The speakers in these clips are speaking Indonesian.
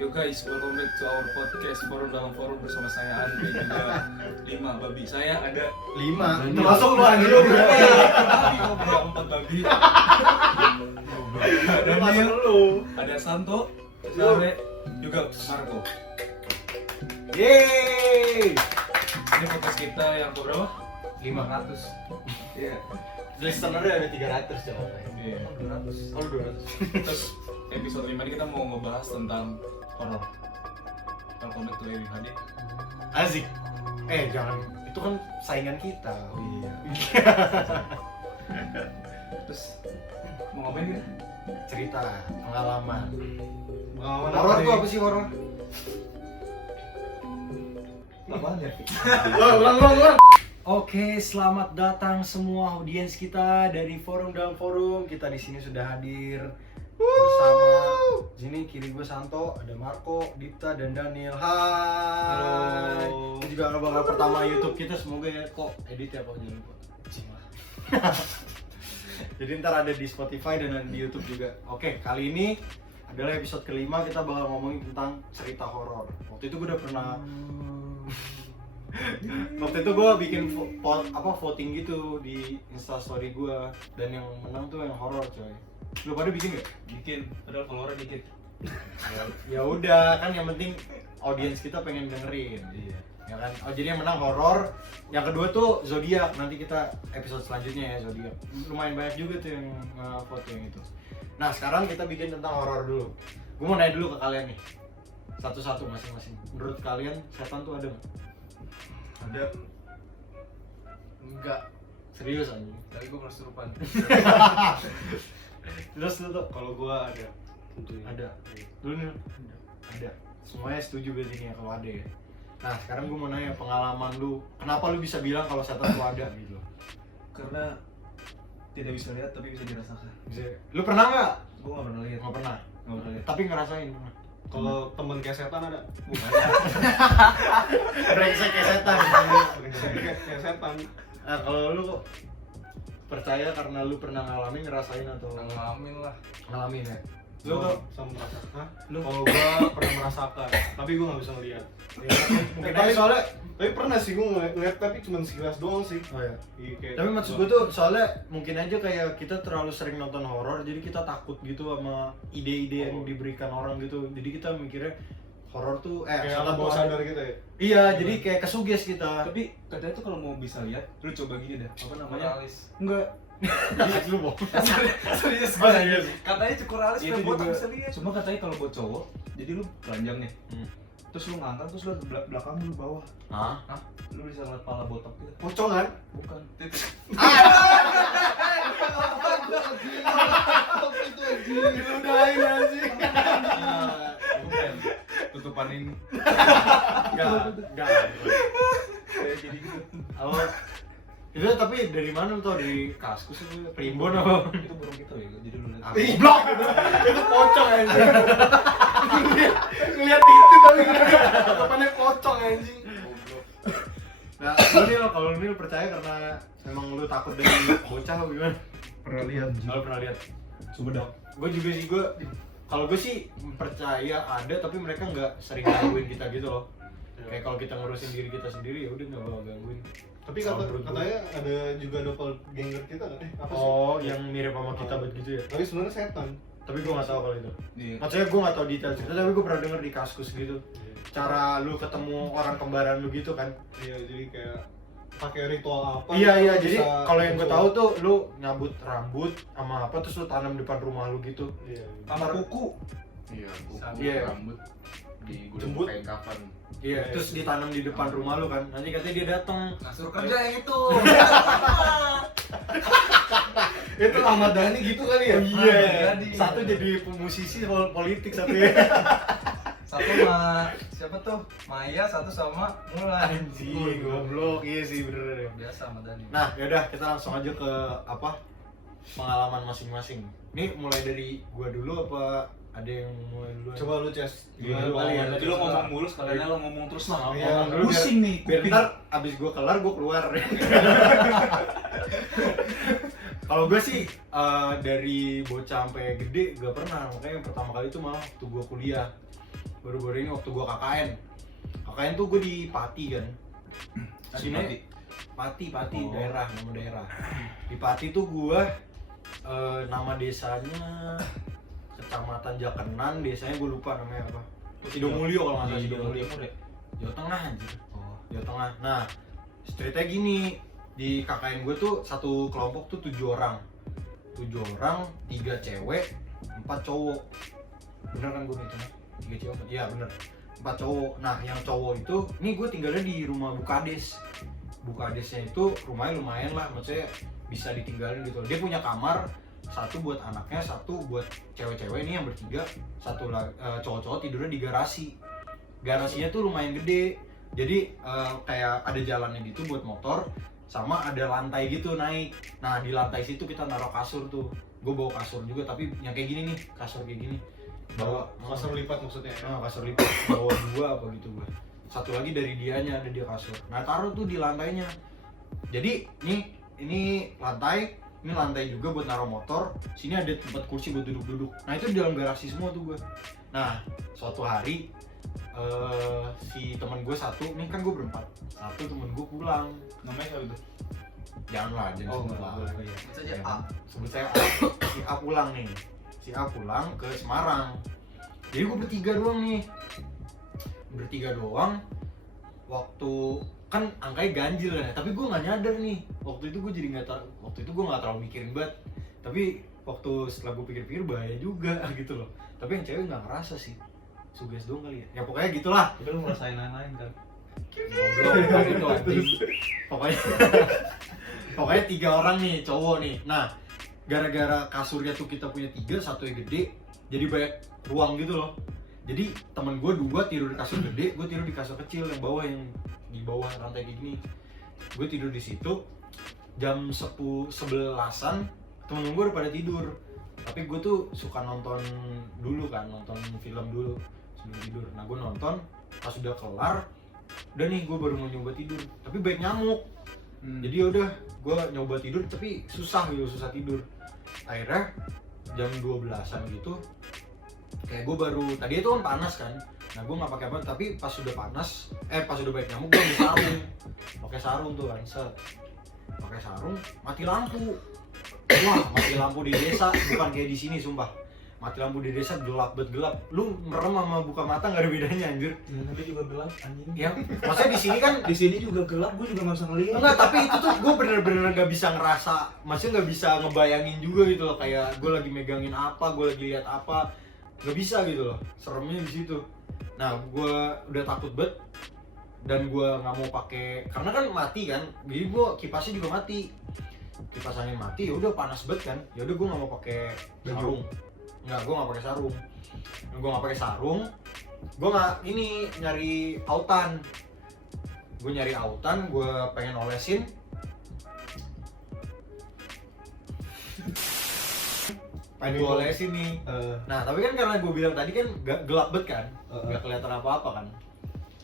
Yo guys, welcome back to our podcast Forum Dalam Forum bersama saya Andre dan juga 5 babi. Saya ada 5, termasuk lu anjir lu. ngobrol 4 babi. Ada Termasuk Neil, lu. ada Santo, Sare, juga Marco. Yeay. Ini podcast kita yang berapa? 500. Iya. Listenernya ada 300 coba. Iya. 200. Oh, 200. Terus episode 5 ini kita mau ngebahas tentang horor. Welcome back to EWHD. Asik. Jangan, itu kan saingan kita. Oh iya. Terus mau ngapain kita? Cerita, pengalaman. Pengalaman Horor apa tuh nih? apa sih horor? Apaan ya? Ulang. Oke, selamat datang semua audiens kita dari Forum Dalam Forum. Kita di sini sudah hadir bersama sini kiri gue Santo, ada Marco, Dipta dan Daniel. Hai. Halo. Ini juga bakal pertama YouTube kita, semoga ya kok edit ya kok jangan lupa. Jadi ntar ada di Spotify dan ada di YouTube juga. Oke, kali ini adalah episode kelima, kita bakal ngomongin tentang cerita horor. Waktu itu gue udah pernah waktu itu gue bikin voting gitu di Instastory gue, dan yang menang tuh yang horor coy. Lu pada bikin gak? Bikin, padahal follower dikit. Ya udah, kan yang penting audiens kita pengen dengerin. Iya. Ya kan? Oh, jadi yang menang horor. Yang kedua tuh zodiak. Nanti kita episode selanjutnya ya zodiak. Lumayan banyak juga tuh yang vote yang itu. Nah, sekarang kita bikin tentang horor dulu. Gue mau nanya dulu ke kalian nih. Satu-satu masing-masing. Menurut kalian setan tuh ada nggak? Ada. Enggak, Serius aja. tapi gue pernah kesurupan. Terus lu tuh Kalau gue ada, tentunya. ada. Lu nih ada. Semuanya setuju berarti nih ya kalau ada ya. Nah, sekarang gue mau nanya pengalaman lu. Kenapa lu bisa bilang kalau setan tuh ada gitu? Karena tidak bisa lihat tapi bisa dirasakan. Lu pernah nggak? Gue gak pernah lihat. Nggak pernah. Gak pernah lihat. Tapi ngerasain pernah. Kalau temen kayak setan ada. Bukan. Brengsek kayak setan. Kayak setan. Nah, kalau lu kok percaya karena lu pernah ngalamin, ngerasain atau Ngalamin lah. ngalamin ya? Lu tuh sama merasakan. Hah? Kalau gue pernah merasakan, tapi gue nggak bisa ngeliat. Ya, mungkin aja soalnya. Tapi pernah sih gue ngeliat, tapi cuma sekilas doang sih. Oh ya. Iya, kayak Tapi maksud gue tuh soalnya mungkin aja kayak kita terlalu sering nonton horor, jadi kita takut gitu sama ide-ide yang Oh. diberikan orang gitu. Jadi kita mikirnya horor tuh kayak setan alam tuh bawah ada. sadar gitu ya. Iya, jadi kayak kesuges kita. Tapi katanya tuh kalau mau bisa lihat, lu coba gini dah. Apa namanya? Cukuralis. Enggak. Iya, lu bohong. Serius Oh, serius. Katanya cukuralis Itu buat juga. bisa lihat. Cuma katanya kalau buat cowok, jadi lu telanjang nih. Hmm. Terus lu ngangkat, terus lu belakang lu bawah. Hah? Lu bisa ngeliat pala botak gitu. Pocongan. Bukan. Diludahin anjing. Bukan. Tutupan ini. Enggak. Kayak jadi gitu. Oh. Itu tapi dari mana lu tau? Dari Kaskus itu Primbon apa? Itu burung kita ya, jadi lu lihat. Ih, blok gitu. Itu pocong anjing. Ngeliat itu tapi Depannya pocong anjing. Nah, lu nih kalau lu percaya karena emang lu takut dari bocah apa gimana? Pernah lihat. Kalau pernah lihat. Sumedang. Gue juga sih, kalau gue sih percaya ada, tapi mereka nggak sering gangguin kita gitu loh. Kayak kalau kita ngurusin diri kita sendiri ya udah nggak bakal gangguin. Tapi Kalau menurut katanya ada juga doppelganger kita kan? Apa sih? Oh, yang mirip sama kita buat gitu ya. Tapi sebenarnya setan. Tapi gue nggak tahu kalau itu. Iya. Maksudnya gue nggak tahu detail cerita, tapi gue pernah denger di Kaskus gitu. Cara lu ketemu orang kembaran lu gitu kan. Iya, jadi kayak pakai ritual apa? Iya, bisa jadi kalau yang gue muncul. tahu tuh lu nyabut rambut sama apa terus lu tanam depan rumah lu gitu. Iya. Sama kuku. Iya, kuku, Iya. rambut digulung Jembut. kain kafan. Iya, terus ditanam di depan rumah lu kan. Nanti katanya dia datang. Nah, Suruh kerja yang itu. itu Ahmad Dhani gitu kali ya? Jadi. Satu jadi pemusisi politik satu ya. Satu sama siapa tuh? Maya, satu sama Mulan. Anjing, goblok. Iya sih bener ya. Biasa sama Dani. Nah, yaudah kita langsung aja ke apa? Pengalaman masing-masing. Ini mulai dari gua dulu apa ada yang mulai dulu? Coba lu Ces. Iya, Gimana lu kali ya. Tadi lo ngomong mulu, sekalian lo ngomong terus lah. Iya, Ngomong dulu pusing nih. biar kuping. ntar abis gua kelar gua keluar. Kalau gue sih dari bocah sampai gede gak pernah, makanya yang pertama kali itu malah waktu gue kuliah. baru-baru ini waktu gua KKN. KKN tuh gua di Pati kan. Sini Pati daerah, nama daerah. Di Pati tuh gua nama desanya Kecamatan Jakenan, desanya gua lupa namanya apa. Sidomulyo kalau nggak salah, Sidomulyo. Jawa Tengah anjir. Jawa Tengah. Nah, ceritanya gini, di KKN gue tuh satu kelompok tuh 7 orang. 7 orang, 3 cewek, 4 cowok. Bener kan gue ngitungnya? 3 cewek? Iya bener. 4 cowok. Nah, yang cowok itu, ini gue tinggalnya di rumah Bukades. Bukadesnya itu rumahnya lumayan lah, maksudnya bisa ditinggalin gitu. Dia punya kamar, satu buat anaknya, satu buat cewek-cewek ini yang bertiga, satu cowok-cowok tidurnya di garasi. Garasinya tuh lumayan gede, jadi kayak ada jalannya gitu buat motor, sama ada lantai gitu naik. Nah di lantai situ kita naruh kasur tuh. Gue bawa kasur juga, tapi yang kayak gini nih, kasur kayak gini. Bawa kasur lipat maksudnya. Kasur lipat, bawa 2 apa gitu gue. Satu lagi dari dianya, ada dia kasur. Nah taruh tuh di lantainya. Jadi nih, ini lantai juga buat naruh motor. Sini ada tempat kursi buat duduk-duduk. Nah itu di dalam garasi semua tuh gue. Nah suatu hari si teman gue satu, nih kan gue berempat. Satu temen gue pulang. Namanya siapa itu? Jangan sebut lah. Saja A. Sebut saya A. Si A pulang nih. Si A pulang ke Semarang. Jadi gue bertiga doang nih. Waktu kan angkanya ganjil kan ya, tapi gue nggak nyadar nih. Waktu itu gue jadi nggak terlalu mikirin banget. Tapi waktu setelah gue pikir-pikir bahaya juga gitu loh. Tapi yang cewek nggak ngerasa sih, suges doang kali ya. Ya pokoknya gitulah. Tapi lu ngerasain lain-lain kan? Goblok itu anjing. Pokoknya 3 orang nih cowok nih. Nah gara-gara kasurnya tuh kita punya 3, satu yang gede, jadi banyak ruang gitu loh. Jadi temen gue 2 tidur di kasur gede, gue tidur di kasur kecil yang bawah, yang di bawah rantai kayak gini. Gue tidur di situ. Jam 11-an temen gue udah pada tidur. Tapi gue tuh suka nonton film dulu sebelum tidur. Nah gue nonton, pas udah kelar, udah nih gue baru mau nyoba tidur. Tapi banyak nyamuk. Jadi udah gue nyoba tidur tapi susah tidur. Akhirnya jam 12-an gitu, kayak gue baru, tadi itu kan panas kan. Nah gue nggak pakai apa, tapi pas udah panas, pas udah banyak nyamuk, gue ambil sarung. Pakai sarung tuh kan, pakai sarung, mati lampu. Wah, mati lampu di desa bukan kayak di sini sumpah. Mati lampu di desa gelap gelap. Lu merem sama buka mata nggak ada bedanya anjir. Ya, tapi juga gelap anjing. Ya, maksudnya di sini kan, Di sini juga gelap, gue juga nggak bisa ngeliat. enggak, tapi itu tuh gue bener-bener nggak bisa ngerasa, maksudnya nggak bisa ngebayangin juga gitu loh, kayak gue lagi megangin apa, gue lagi lihat apa, nggak bisa gitu loh. Seremnya di situ. Nah, gue udah takut banget dan gue nggak mau pakai, karena kan mati kan, jadi gue kipasnya juga mati, kipas angin mati, ya udah panas banget kan, ya udah gue nggak mau pakai sarung. Nggak, gue nggak pakai sarung. Gue nggak nyari autan. Gue pengen olesin. Pengen gue olesin nih. Nah, tapi kan karena gue bilang tadi kan gelap banget kan, nggak kelihatan apa-apa kan.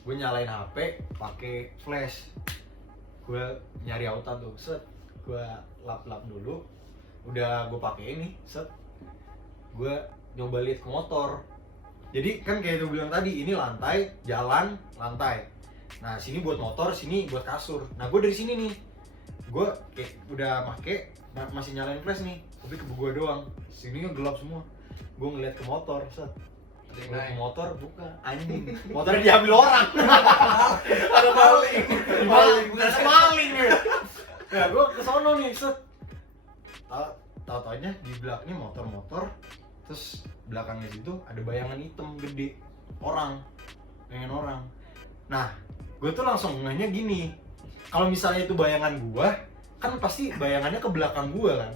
Gue nyalain HP, pakai flash. Gue nyari autan tuh, set. Gue lap-lap dulu. Udah gue pakai ini, set. Gue nyoba lihat ke motor. Jadi kan kayak itu bilang tadi, ini lantai, jalan, lantai. Nah sini buat motor, sini buat kasur. Nah gue dari sini nih, gue kayak udah masih nyalain flash nih, tapi ke gue doang. Sini gelap semua. Gue ngeliat ke motor, set. Ke motor, bukan anjing. Motornya diambil orang. Ada maling. Ada maling ya. Ya gue kesono nih, set. Tahu-taunya di belakangnya motor-motor, terus belakangnya situ ada bayangan hitam gede, bayangan orang. Nah, gue tuh langsung nanya gini, kalau misalnya itu bayangan gue, kan pasti bayangannya ke belakang gue kan.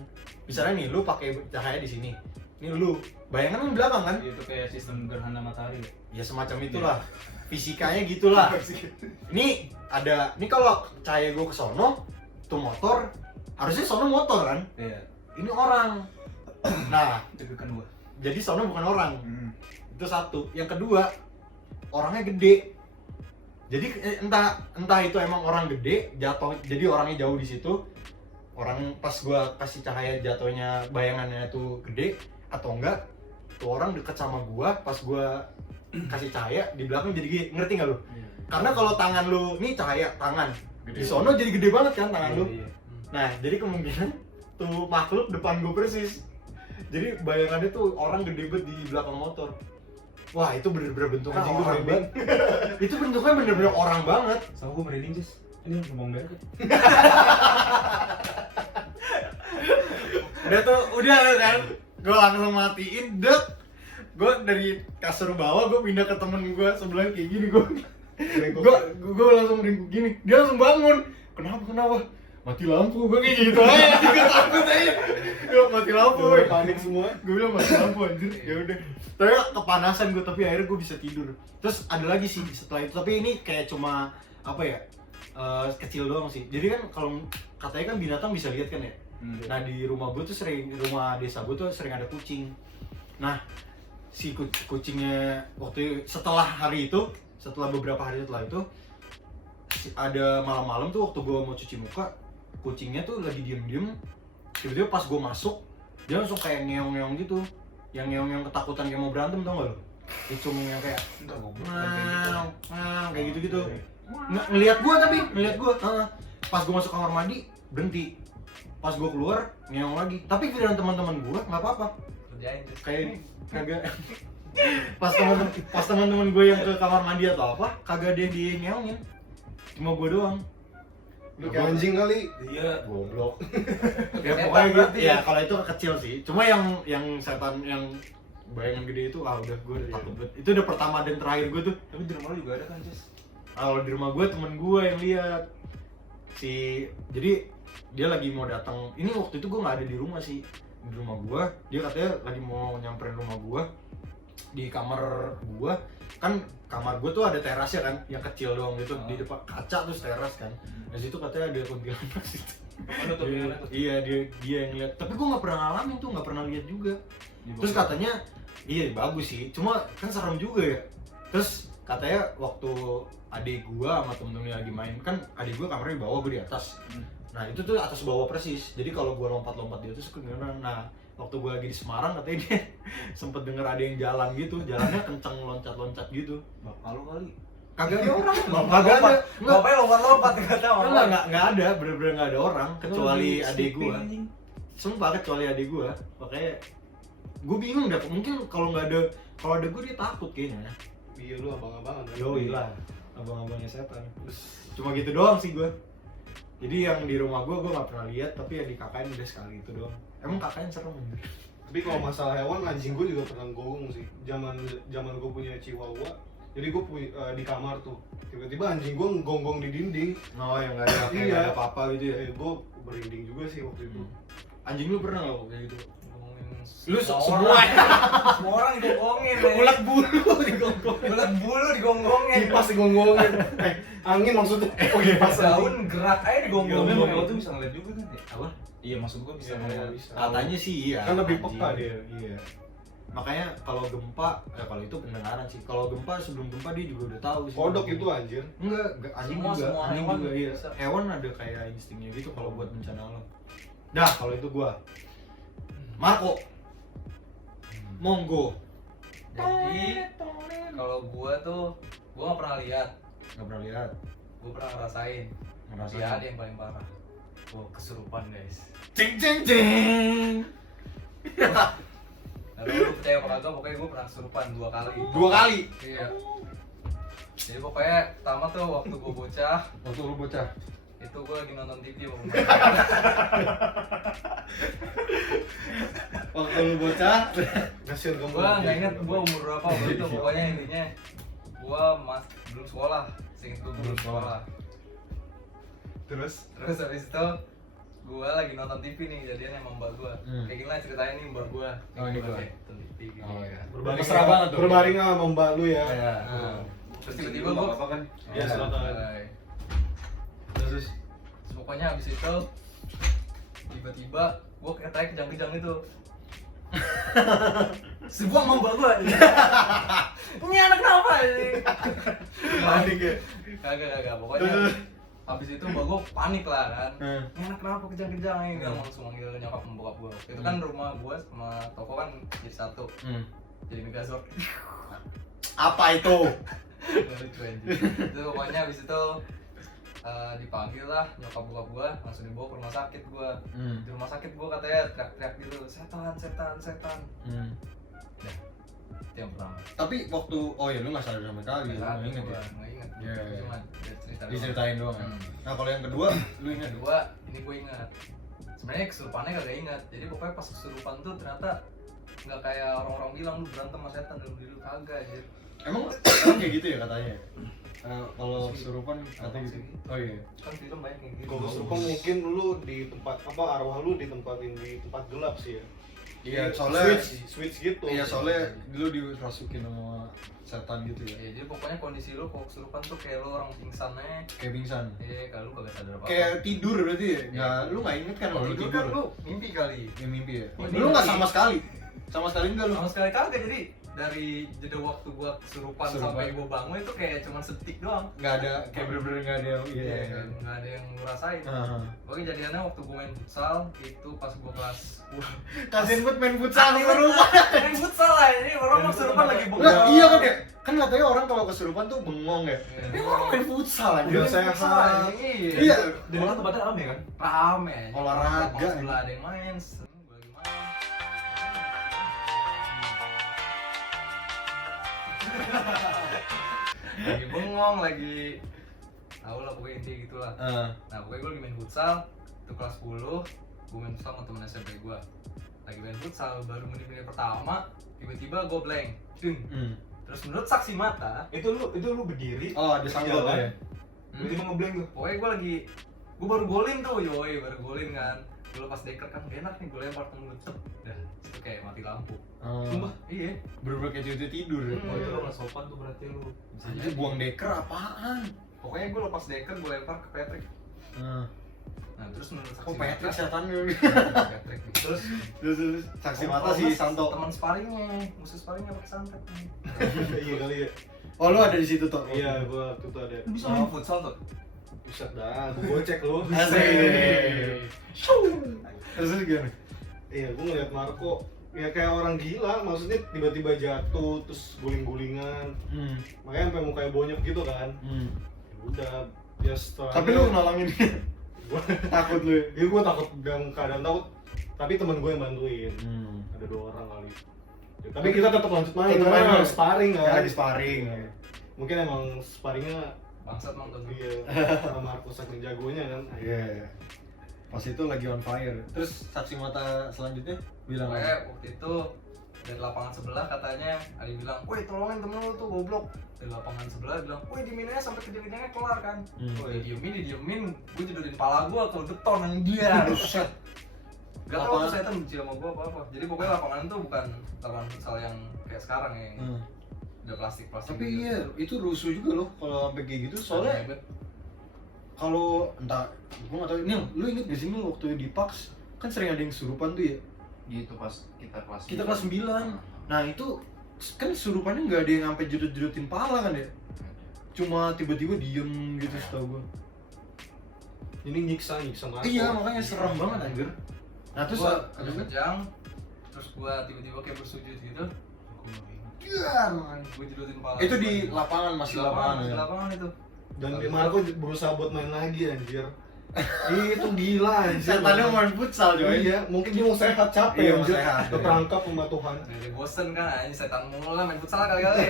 Misalnya nih, lu pakai cahaya di sini, nih lu bayangan di belakang kan? Itu kayak sistem gerhana matahari. Ya semacam itulah, fisikanya gitulah. Ini kalau cahaya gue ke sono, tuh motor, harusnya sono motor kan? Iya. Ini orang. Nah, Tegukan gua. jadi sono bukan orang. Itu satu. Yang kedua, orangnya gede. Jadi entah itu emang orang gede jatuh, jadi orangnya jauh di situ. Orang pas gua kasih cahaya jatuhnya bayangannya tuh gede, atau enggak tuh orang deket sama gua pas gua kasih cahaya di belakang jadi gede, ngerti nggak lu? Karena kalau tangan lu nih cahaya tangan, di sono jadi gede banget kan tangan lu. Nah jadi kemungkinan tuh makhluk depan gue persis. Jadi bayangannya tuh orang gede banget di belakang motor. Wah itu bener-bener bentuknya Anjing, gua orang merinding. banget. Itu bentuknya bener-bener orang banget. Sama gue merinding Jess. Ini ngomong banget. Udah kan, gue langsung matiin, dek. Gue dari kasur bawah, gue pindah ke temen gue sebelahnya kayak gini, gue langsung ringkuk gini, dia langsung bangun. Kenapa? Mati lampu, gue kayak gitu aja, gue takut aja. Gue mati lampu, Panik semua. gue bilang mati lampu anjir, ya udah. Tapi kepanasan gue, tapi akhirnya gue bisa tidur. Terus ada lagi sih setelah itu, tapi ini kayak cuma apa ya, kecil doang sih. Jadi kan kalau katanya kan binatang bisa lihat kan ya. Nah di rumah gue tuh rumah desa gue tuh sering ada kucing. Nah si kucingnya setelah beberapa hari setelah itu ada malam-malam tuh waktu gue mau cuci muka, kucingnya tuh lagi diem-diem, tiba-tiba pas gue masuk dia langsung kayak ngeong-ngeong gitu, yang ngeong-ngeong ketakutan kayak mau berantem, tau gak lo? Icung yang kayak kayak gitu-gitu. Ngeliat gue, pas gue masuk kamar mandi berhenti, pas gue keluar ngeong lagi, tapi giliran teman-teman gue nggak apa-apa, Kerjain terus. kayak kagak. pas teman-teman gue yang ke kamar mandi atau apa kagak ada dia ngeongin, cuma gue doang. Lu kayak anjing kali. Iya. Goblok. Ya pokoknya gitu ya, kalau itu kecil sih, cuma yang setan yang bayangan gede itu udah gue takut banget. Itu udah pertama dan terakhir gue tuh. Tapi di rumah lu juga ada kan, Jess? Kalau di rumah gue temen gue yang lihat jadi dia lagi mau datang. Ini waktu itu gue nggak ada di rumah sih, di rumah gue. Dia katanya lagi mau nyamperin rumah gue. Di kamar gue kan, kamar gue tuh ada terasnya kan, yang kecil doang gitu. Di depan kaca terus teras kan. Di situ katanya ada kuntilanak situ. Iya dia yang lihat. Tapi gue nggak pernah ngalamin tuh, nggak pernah lihat juga. Terus katanya iya bagus sih, cuma kan serem juga ya. Terus katanya waktu adik gua sama temen-temennya lagi main, kan adik gua kamarnya di bawah, gua di atas. Nah itu tuh atas bawah persis, jadi kalau gua lompat-lompat di atas kedengeran. Nah waktu gua lagi di Semarang katanya dia sempet denger ada yang jalan gitu, jalannya kenceng loncat-loncat gitu. Bapak lu kali. Kagak ada orang, kagak ada. Bapaknya lompat-lompat nggak tahu. Nggak ada, bener-bener nggak ada orang kecuali adik gua. Sumpah kecuali adik gua, makanya gua bingung dah. Mungkin kalau ada gua dia takut kayaknya. Iya lu abang-abangan. Yoi lah, abang-abangnya setan. Cuma gitu doang sih gue. Jadi yang di rumah gue nggak pernah lihat, tapi yang di KKN udah sekali itu doang. Emang KKN serem anjir. Tapi kalau masalah hewan, anjing gue juga pernah gonggong sih. Zaman gue punya Chihuahua, jadi gue di kamar tuh. Tiba-tiba anjing gue gonggong di dinding. Oh yang nggak ada, kayak nggak ada apa-apa gitu ya. Gue berinding juga sih waktu itu. Anjing lu pernah nggak kayak gitu? Lu semua semua orang digonggongin. ulat bulu digonggongin. Ulat bulu digonggongin. Kipas digonggongin. Angin maksudnya. Oh kipas Daun gerak aja digonggongin. Tapi emang tuh bisa ngeliat juga kan ya? Apa? Iya, maksud gua bisa Iya, ngeliat. bisa. Katanya sih iya. Kan lebih anjing. peka dia. Iya. Makanya kalau gempa, kalau itu pendengaran sih. Kalau gempa sebelum gempa dia juga udah tahu sih. Kodok itu anjir. Enggak, anjing juga, Semua anjing hewan juga iya. bisa. Hewan ada kayak instingnya gitu kalau buat bencana alam. Dah, kalau itu gua. Marco. Monggo. Jadi kalau gua nggak pernah lihat, Nggak pernah lihat. gua pernah ngerasain. Ngerasain. Dia ada yang paling parah. Gua kesurupan guys. Ceng ceng ceng. Lalu lu percaya apa kagak? Pokoknya gua pernah kesurupan 2 kali. 2 kali. Iya. Jadi pokoknya pertama tuh waktu gua bocah, Waktu lu bocah. itu gua lagi nonton TV sama bunda. Waktu lu bocah. Kasian kamu. Gua nggak ingat gua umur berapa waktu itu. Pokoknya intinya gua belum sekolah. Seinget gua belum sekolah. Terus Terus habis itu gua lagi nonton TV nih, jadian sama mbak gua. Kayak gini lah ceritanya nih mbak gua. Oh, ini gua. Nonton TV gini. Oh, iya. Berbaring Mesra banget tuh. Berbaring sama mbak lu ya. Iya. Terus tiba-tiba gua apa kan? Ya, silakan. Terus Pokoknya habis itu tiba-tiba gua katanya kejang-kejang itu. Sebuah sama mbak gua. Ini anak kenapa ini? panik ya. Kagak. Pokoknya habis itu mbak gua panik lah kan. Ini anak kenapa kejang-kejang ini? Dia langsung manggil nyokap sama bokap gua. Itu kan rumah gua sama toko kan jadi satu. Jadi Megazord. Apa itu? Nggak lucu anjing. Itu pokoknya abis itu dipanggil lah nyokap bokap gua, langsung dibawa ke rumah sakit gua. Di rumah sakit gua katanya teriak-teriak gitu, setan. Udah, itu yang pertama. Tapi waktu lu nggak sadar sama sekali, Nggak nggak inget ya? nggak inget. Iya. Cuma dia cerita doang. Diceritain doang ya. Nah kalau yang kedua, lu Yang inget? kedua, ini gue ingat. Sebenarnya kesurupannya kagak ingat. Jadi pokoknya pas kesurupan tuh ternyata nggak kayak orang-orang bilang lu berantem sama setan dalam diri lu, kagak aja. Emang kayak gitu ya katanya? Kalau kesurupan katanya gitu. Oh iya. Kan film banyak yang gitu. Kalau kesurupan mungkin lu di tempat apa, arwah lu ditempatin di tempat gelap sih ya. Iya, soalnya switch gitu. iya soalnya dulu dirasukin sama setan gitu ya. Ya, jadi pokoknya kondisi lu kalau kesurupan tuh kayak lu orang pingsan aja. Kayak pingsan. Iya, kalau lu kagak sadar apa-apa. Kayak tidur berarti ya? Nggak, lu nggak inget kan kalau lu tidur tidur? kan lu mimpi kali. Ya mimpi ya? Mimpi. Lu nggak sama sekali? Sama sekali enggak lu? Sama sekali kagak, jadi dari jeda waktu gua kesurupan Kesurupan. sampai gua bangun itu kayak cuma setik doang. Nggak ada, kayak bener-bener nggak ada. Iya. Nggak ada yang lu rasain. Heeh. Oke, jadiannya waktu gua main futsal itu pas gua kelas Kasian buat main futsal kesurupan. main futsal lah, ini orang mau kesurupan lagi Nggak, bengong. iya kan ya? Kan katanya orang kalau kesurupan tuh bengong ya? Iya. Ini orang main futsal aja. Udah Main sehat. futsal aja, Iya. Iya. Dan itu tempatnya rame kan? Rame. Olahraga. Kalau sebelah ada yang main, gua lagi main. Lagi bengong, lagi tahu lah pokoknya intinya gitulah. Nah pokoknya gue lagi main futsal, itu kelas 10. Gue main futsal sama temen SMP gue. Lagi main futsal, baru menit-menit pertama tiba-tiba gue blank. Dung. Terus menurut saksi mata, Itu lu berdiri. Oh, ada sambal Jalan. ya? Tiba-tiba ngeblank tuh. pokoknya gue baru golin tuh, baru golin kan. Gue lepas deker kan, gak enak nih, gue lempar temen gue, cep. Dah, itu kayak mati lampu. Sumpah. Iya. Bener-bener kayak tidur ya? Oh itu lu nggak sopan tuh berarti lu. Anjir, buang deker apaan? Pokoknya gue lepas deker, gue lempar ke Patrick. Nah terus menurut saksi Oh, Patrick setannya. Patrick. Terus Terus saksi mata oh, si mas, Santo. teman sparringnya, musuh sparringnya pakai santet nih. Iya kali ya. Oh, lu ada di situ toh? Iya, gua waktu itu ada. Lu bisa main futsal tuh. Buset dah, gua gocek lu. Asik. Terus gimana? Iya, gua ngeliat Marco ya kayak orang gila, maksudnya tiba-tiba jatuh terus guling-gulingan. Makanya sampai mukanya bonyok gitu kan. Ya udah, ya setelah Tapi lu nolongin dia. gua Takut lu ya? iya gua takut dalam keadaan takut. Tapi teman gue yang bantuin. Ada 2 orang kali. Ya, tapi kita tetap lanjut main, Tetap karena main. emang sparring Ya, kan. lagi sparring. Mungkin emang sparringnya Bangsat nonton. iya, karena Marco saking jagonya kan. Iya. Pas itu lagi on fire. Terus saksi mata selanjutnya bilang Pokoknya waktu itu dari lapangan sebelah katanya ada yang bilang, woi tolongin temen lu tuh goblok. Dari lapangan sebelah bilang, woi diminnya sampai kejang-kejangnya kelar kan. Hmm. Woi didiemin, gue jodohin pala gue ke beton yang dia. Buset. Gak tau tuh setan benci sama gue apa-apa. Jadi pokoknya lapangan itu bukan lapangan futsal yang kayak sekarang ya, yang udah plastik-plastik. Tapi gitu. iya, itu rusuh juga loh kalau sampai kayak gitu. Soalnya Hebat. kalau entah, gua nggak tahu. Nil, lu inget gak sih Nil waktu di Pax kan sering ada yang kesurupan tuh ya? Gitu pas kita kelas. Kita kelas 9. Nah itu kan kesurupannya nggak ada yang sampai jedut-jedutin pala kan ya? Cuma tiba-tiba diem gitu setahu gua. Ini nyiksa Marco. Iya makanya serem banget anjir. Nah terus Gua ada kejang, terus gua tiba-tiba kayak bersujud gitu. Gue jodohin pala. itu di lapangan, masih lapangan Di ya? lapangan itu. Dan di Marco berusaha buat main lagi anjir. Itu gila anjir. Setannya main futsal coy. Iya, mungkin dia mau sehat capek Iya, mau anjir. sehat, iya. Terperangkap sama Tuhan. Dari bosen kan, anjing setan mulu lah main futsal kali-kali.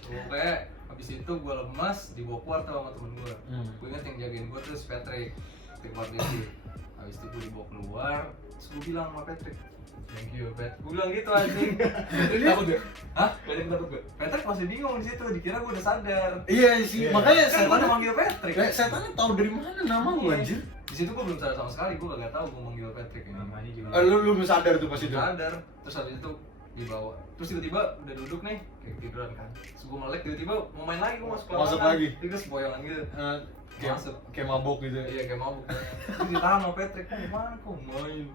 Pokoknya habis itu gue lemas, dibawa keluar tuh sama temen gue. Gue inget yang jagain gue terus Patrick, keluar dari. Habis itu gue dibawa keluar, terus gue bilang sama Patrick, thank you Pat. Gue bilang gitu anjing. Takut gak? Hah? Kalian takut gak? Patrick masih bingung di situ, dikira gue udah sadar. Iya sih, Iya. makanya Kan gue setannya udah manggil Patrick. setannya tahu dari mana nama lu anjir? Di situ gue belum sadar sama sekali, gue gak tau gue manggil Patrick ini. Namanya gimana? Lu belum sadar tuh pas itu. Sadar, terus habis itu dibawa. Terus tiba-tiba udah duduk nih, kayak ketiduran kan. Terus gue melek, tiba-tiba mau main lagi, gue masuk ke Masuk lapangan. lagi. Terus boyangan gitu. Kayak Masuk. kayak mabok gitu. Iya kayak mabuk. Terus ditahan sama Patrick, gimana kok main?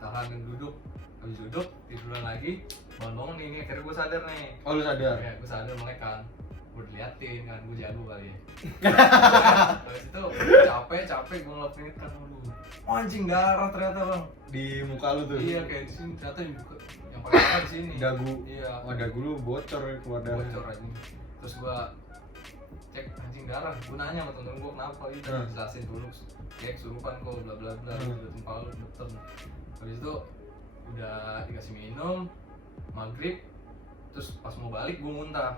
Tahan dan duduk. Habis duduk, tiduran lagi. Bangun-bangun nih, akhirnya gue sadar nih. Oh lu sadar? Ya, gue sadar melek kan. Gue diliatin kan, gue jago kali ya. Habis itu capek gue ngelakuin kan, aduh. Oh, anjing darah ternyata bang. Di muka lu tuh. Iya kayak di sini ternyata yang paling parah di sini. Dagu. Iya. Oh, dagu lu bocor keluar darah. Bocor aja. Terus gua cek anjing darah, gua nanya sama temen gua kenapa gitu, dijelasin dulu kayak kesurupan kok bla bla bla gitu, tempal betul. Habis itu udah dikasih minum maghrib, terus pas mau balik gua muntah.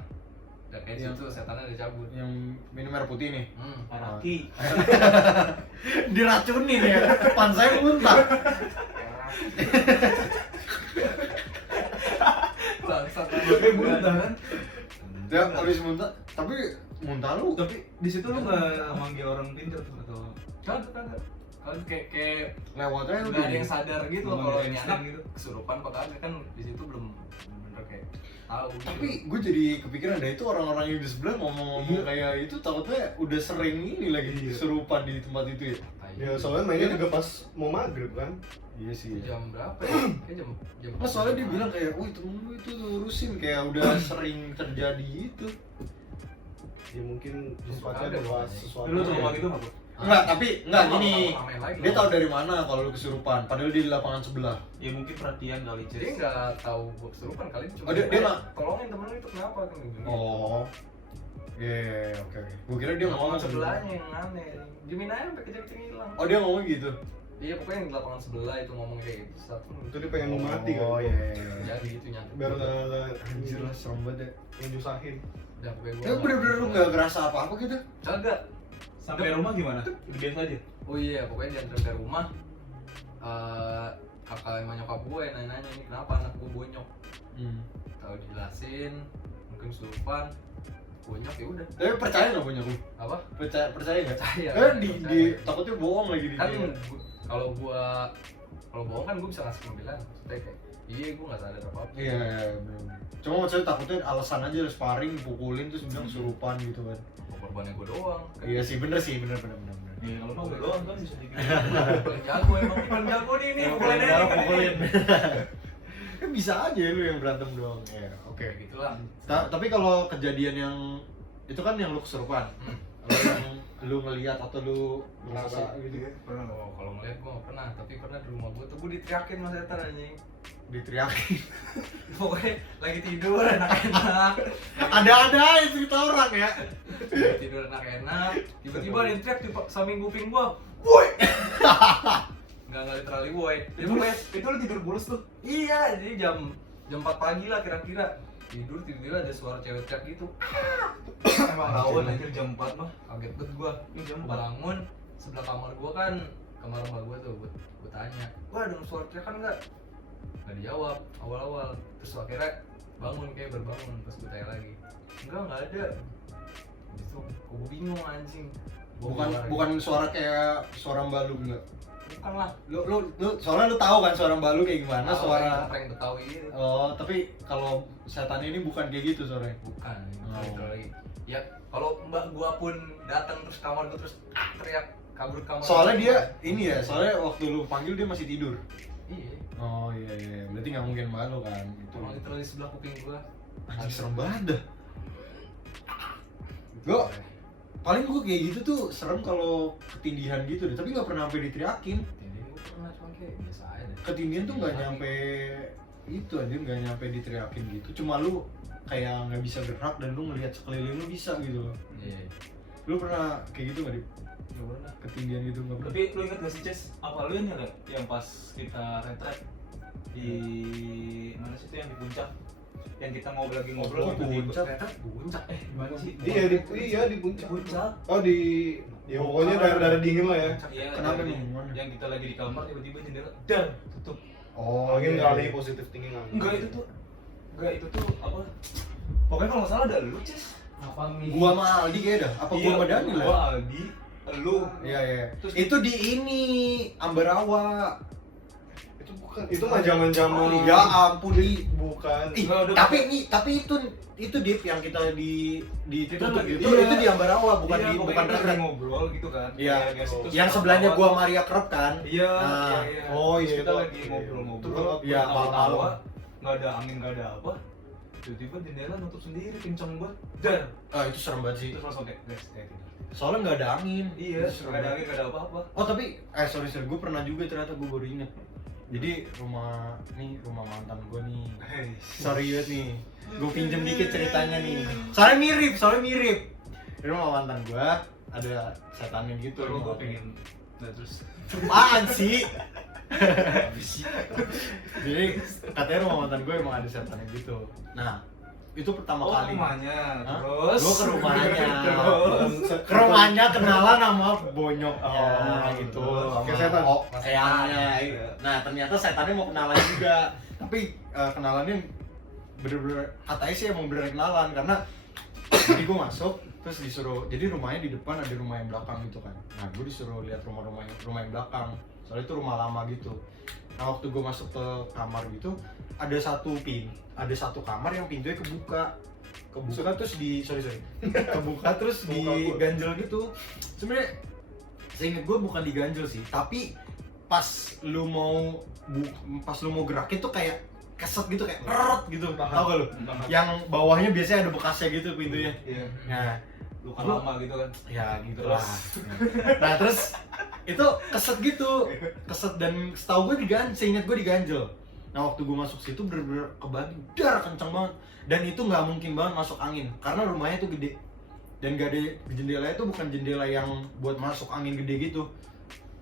Ya kayak situ setannya udah cabut. Yang minum air putih nih. Araki. Diracunin ya. Pan saya muntah. Bangsat. Gue muntah kan. Ya habis muntah, tapi muntah lu. Tapi di situ lu nggak manggil orang pintar tuh atau Kagak. Kalau kayak Lewatnya nggak ada yang sadar gitu loh Belum kalau ada ini insting anak gitu. kesurupan apa kagak kan di situ belum bener kayak tahu. Tapi gue jadi kepikiran ada itu orang-orang yang di sebelah ngomong-ngomong kayak itu takutnya udah sering ini lagi kesurupan di tempat itu ya. Ya soalnya mainnya juga pas mau maghrib kan. Iya sih. jam berapa ya? Kayak jam. Nah, soalnya dia bilang kayak, wih temen lu itu urusin kayak udah sering terjadi itu. Ya mungkin Suka tempatnya ada ada pokoknya. sesuatu. lu trauma gitu nggak? Enggak, tapi enggak gini. Main lagi. Dia tahu dari mana kalau lu kesurupan, padahal dia di lapangan sebelah. Ya mungkin perhatian kali Dia Ces. nggak tahu gua kesurupan kali cuma Oh, dia nggak- tolongin temen lu itu kenapa kan gitu. Oh. Iya, oke. Gue kira dia ngomong Lapangan sebelahnya yang aneh. Jamin aja sampai kejadian hilang. Oh, dia ngomong gitu. Iya pokoknya yang di lapangan sebelah itu ngomong kayak gitu satu. Itu dia pengen mau mati kan. Oh iya. iya. Jadi gitu nyantuk. Biar nggak Anjir lah, serem banget ya. nyusahin. Udah pokoknya gua. Ya bener-bener lu nggak ngerasa apa-apa gitu? Kagak. Sampai rumah gimana? Biasa aja. Oh iya, pokoknya diantar ke rumah. Kakak sama nyokap gue nanya-nanya ini kenapa anak gue bonyok. Tahu dijelasin, mungkin kesurupan, bonyok ya udah. Tapi percaya nggak punya lu? Apa? Percaya nggak? Percaya. Di takutnya bohong lagi di Kan dia. kalau bohong kan gue bisa ngasih pembelaan. Maksudnya kayak iya gue nggak sadar apa apa. Iya, bener. Cuma maksudnya takutnya alasan aja sparring, pukulin terus bilang kesurupan gitu kan. Korbannya gue doang. Iya sih, bener. Ya kalau mau gue doang kan bisa dibilang. Paling jago emang, paling jago nih ini pukulin aja nih. pukulin. Kan bisa aja lu yang berantem doang. Ya, oke. Kayak gitulah. Tapi kalau kejadian yang itu kan yang lu kesurupan. Kalau yang lu ngelihat atau lu ngerasa gitu pernah nggak? Oh, kalau ngeliat gue nggak pernah, tapi pernah di rumah gue tuh gue diteriakin sama setan anjing. Diteriakin. Pokoknya lagi tidur enak-enak. Ada aja cerita orang ya. Lagi tidur enak-enak, tiba-tiba ada yang teriak di samping kuping gua. Woi. Enggak literally woi. Itu lu tidur bulus tuh. Iya, jadi jam 4 pagi lah kira-kira. Tidur tiba-tiba ada suara cewek teriak gitu. Emang rawon anjir jam 4 mah. Kaget banget gua. Ini jam 4. Bangun sebelah kamar gua kan kamar mbak gua tuh, gua tanya, "Wah, ada suara teriakan enggak?" Nggak dijawab awal-awal, terus akhirnya bangun kayak berbangun, terus gue tanya lagi, enggak ada. Habis itu gue bingung anjing. Gua keluar Bukan suara kayak suara Mbak lu enggak? bukan lah. Lu soalnya lu tahu kan suara Mbak lu kayak gimana suara. Pengen Betawi gitu. Oh, tapi kalau setan ini bukan kayak gitu suaranya. Bukan, Oh. lagi. Ya kalau mbak gua pun datang terus kamar gua terus teriak kabur kamar. Soalnya dia ini ya, soalnya waktu lu panggil dia masih tidur. Iya. Oh iya, berarti nggak mungkin Mbak lu kan itu. Cuma literally sebelah kuping gua. Anjing serem banget dah. Gua paling gua kayak gitu tuh serem kalau ketindihan gitu deh, tapi nggak pernah sampai diteriakin. Ini gua pernah cuma kayak biasa aja deh. Ketindihan tuh nggak nyampe itu aja, nggak nyampe diteriakin gitu. Cuma lu kayak nggak bisa gerak dan lu ngelihat sekeliling lu bisa gitu loh. Iya. Lu pernah kayak gitu nggak di Gak pernah. ketindihan gitu nggak pernah? Tapi lu inget gak sih Ces, apa lu yang liat yang pas kita retret di mana sih itu yang di puncak? Yang kita lagi ngobrol Oh, tiba-tiba. puncak. Ternyata puncak. Gimana sih? Iya di puncak. Puncak. Oh di ya pokoknya daerah dingin lah ya. Iya, Kenapa yang- emang? Gimana? yang kita lagi di kamar tiba-tiba jendela dar tutup. Oh, Mungkin iya. kali positif tinggi nggak? Enggak itu tuh apa? Pokoknya kalau nggak salah ada lu Ces. Apa nih? Gua sama Aldi kayaknya dah. Apa gua sama Daniel ya? Gua Aldi, lu. Iya. Terus Itu di ini Ambarawa. Itu bukan. Itu mah zaman-zaman. Ya ampun di. Bukan. Ih, Nggak, udah tapi itu Dip yang kita ditutup Itu- itu, iya. itu di Ambarawa bukan Iya, di pokoknya bukan kita retret. lagi ngobrol gitu kan. Iya. Kayak guys, terus Yang kita sebelahnya ketawa. gua Maria Krep kan. Iya, Nah. iya. Oh, Terus iya, kita itu. lagi ngobrol-ngobrol. Itu Iya, tawa-tawa, malam-malam. nggak ada angin, nggak ada apa. Tiba-tiba jendela nutup sendiri, kenceng banget. Dar. Ah, itu serem banget sih. Terus langsung kayak guys, kayak gitu. Soalnya nggak ada angin. Iya, Itu serem nggak ada banget. angin, nggak ada apa-apa. Oh tapi, sorry, gue pernah juga ternyata gue baru inget. Jadi rumah mantan gue nih. Sorry banget nih. Gue pinjem dikit ceritanya nih. Soalnya mirip. Di rumah mantan gue ada setannya gitu. Terus gue pengen terus Apaan sih? Jadi katanya rumah mantan gue emang ada setannya gitu. Nah, itu pertama kali. rumahnya. Hah? Terus Gue ke rumahnya. Terus Ke rumahnya kenalan sama bonyoknya Oh, gitu. kayak setan. Oh, eyangnya. Nah, ternyata setannya mau kenalan juga. Tapi kenalannya bener-bener katanya sih emang bener kenalan karena jadi gue masuk terus disuruh, jadi rumahnya di depan ada rumah yang belakang gitu kan. Nah, gue disuruh lihat rumah yang belakang. Soalnya itu rumah lama gitu. Nah, waktu gue masuk ke kamar gitu, ada satu kamar yang pintunya kebuka terus kebuka terus diganjel gitu. Sebenarnya seinget gue bukan diganjel sih, tapi pas lu mau gerakin tuh kayak keset gitu, kayak eret gitu. Tau gak lu? Yang bawahnya biasanya ada bekasnya gitu pintunya. Iya. Nah, Luka lama gitu kan. ya gitu lah. Nah, terus itu keset dan setahu gue seingat gue diganjel. Nah, waktu gue masuk situ bener-bener kebagi dar kenceng banget, dan itu nggak mungkin banget masuk angin karena rumahnya tuh gede dan gak ada jendelanya, tuh bukan jendela yang buat masuk angin gede gitu,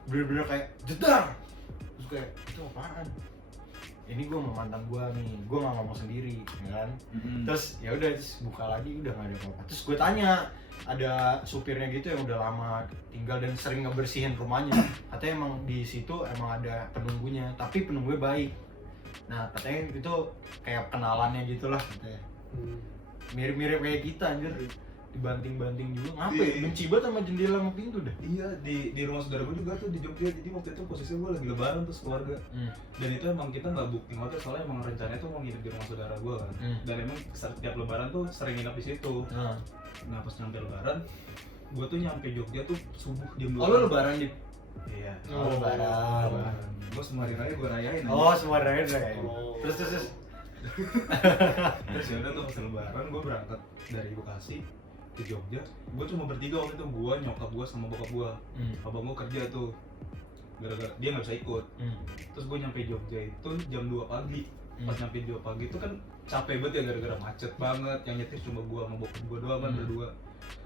bener-bener kayak jedar. Terus kayak itu apaan? Ini gue sama mantan gue nih, gue nggak ngomong sendiri, ya kan? Terus ya udah, buka lagi udah nggak ada apa-apa. Terus gue tanya, ada supirnya gitu yang udah lama tinggal dan sering ngebersihin rumahnya. Katanya emang di situ emang ada penunggunya, tapi penunggunya baik. Nah, katanya itu kayak kenalannya gitulah katanya. Mirip-mirip kayak kita anjir. Dibanting-banting juga. Ngapa ya? Benci banget sama jendela sama pintu dah. Iya, di rumah saudara gue juga tuh di Jogja. Jadi waktu itu posisi gue lagi lebaran terus keluarga. Dan itu emang kita nggak booking hotel, soalnya emang rencananya tuh mau nginep di rumah saudara gue kan. Dan emang setiap lebaran tuh sering nginep di situ. Nah, pas nyampe lebaran, gue tuh nyampe Jogja tuh subuh jam 2. Oh, lu lebaran di? Iya. Oh, lebaran. Gue semua hari raya gue rayain. Oh, semua raya. Oh. Terus. Terus ya udah tuh pas lebaran gue berangkat dari Bekasi ke Jogja. Gue cuma bertiga waktu itu, gue, nyokap gue sama bokap gue. Abang gue kerja tuh, gara-gara dia nggak bisa ikut. Terus gue nyampe Jogja itu jam 2 pagi. Pas nyampe 2 pagi itu kan capek banget ya gara-gara macet banget. Yang nyetir cuma gue sama bokap gue doang kan, berdua.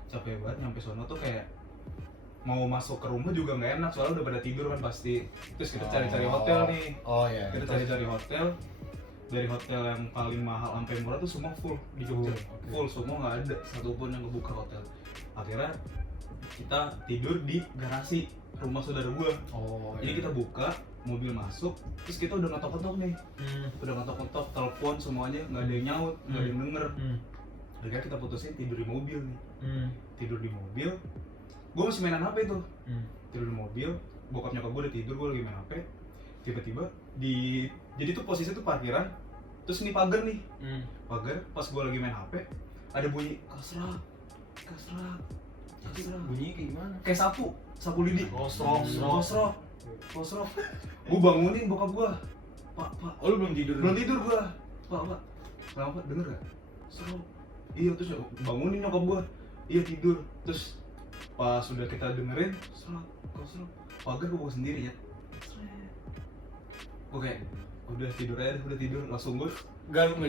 Capek banget, nyampe sono tuh kayak mau masuk ke rumah juga nggak enak soalnya udah pada tidur kan pasti. Terus kita cari-cari hotel nih. Oh iya. Kita cari-cari hotel. Dari hotel yang paling mahal sampai murah tuh semua full di Jogja. Full, semua nggak ada satupun yang kebuka hotel. Akhirnya kita tidur di garasi rumah saudara gua. Jadi kita buka, mobil masuk, terus kita udah ngetok-ngetok nih. Udah ngetok-ngetok, telepon semuanya, nggak ada yang nyaut, nggak ada yang denger. Akhirnya kita putusin tidur di mobil nih. Tidur di mobil, gua masih mainan HP tuh. Tidur di mobil, bokap nyokap gua udah tidur, gua lagi main HP. Tiba-tiba jadi tuh posisi tuh parkiran, terus ini pagar nih. Pagar, pas gua lagi main HP, ada bunyi kasrak. Bunyinya kayak gimana? Kayak sapu lidi. Kosrok. Gua bangunin bokap gua. Pak. Oh, lu belum tidur? Belum tidur gua. Pak. Kenapa? Denger gak? Serok. Iya, terus bangunin nyokap gua. Iya, tidur. Terus pas sudah kita dengerin, serok. Pagar gua buka sendiri ya. Oke, udah tidur langsung gue Gak lu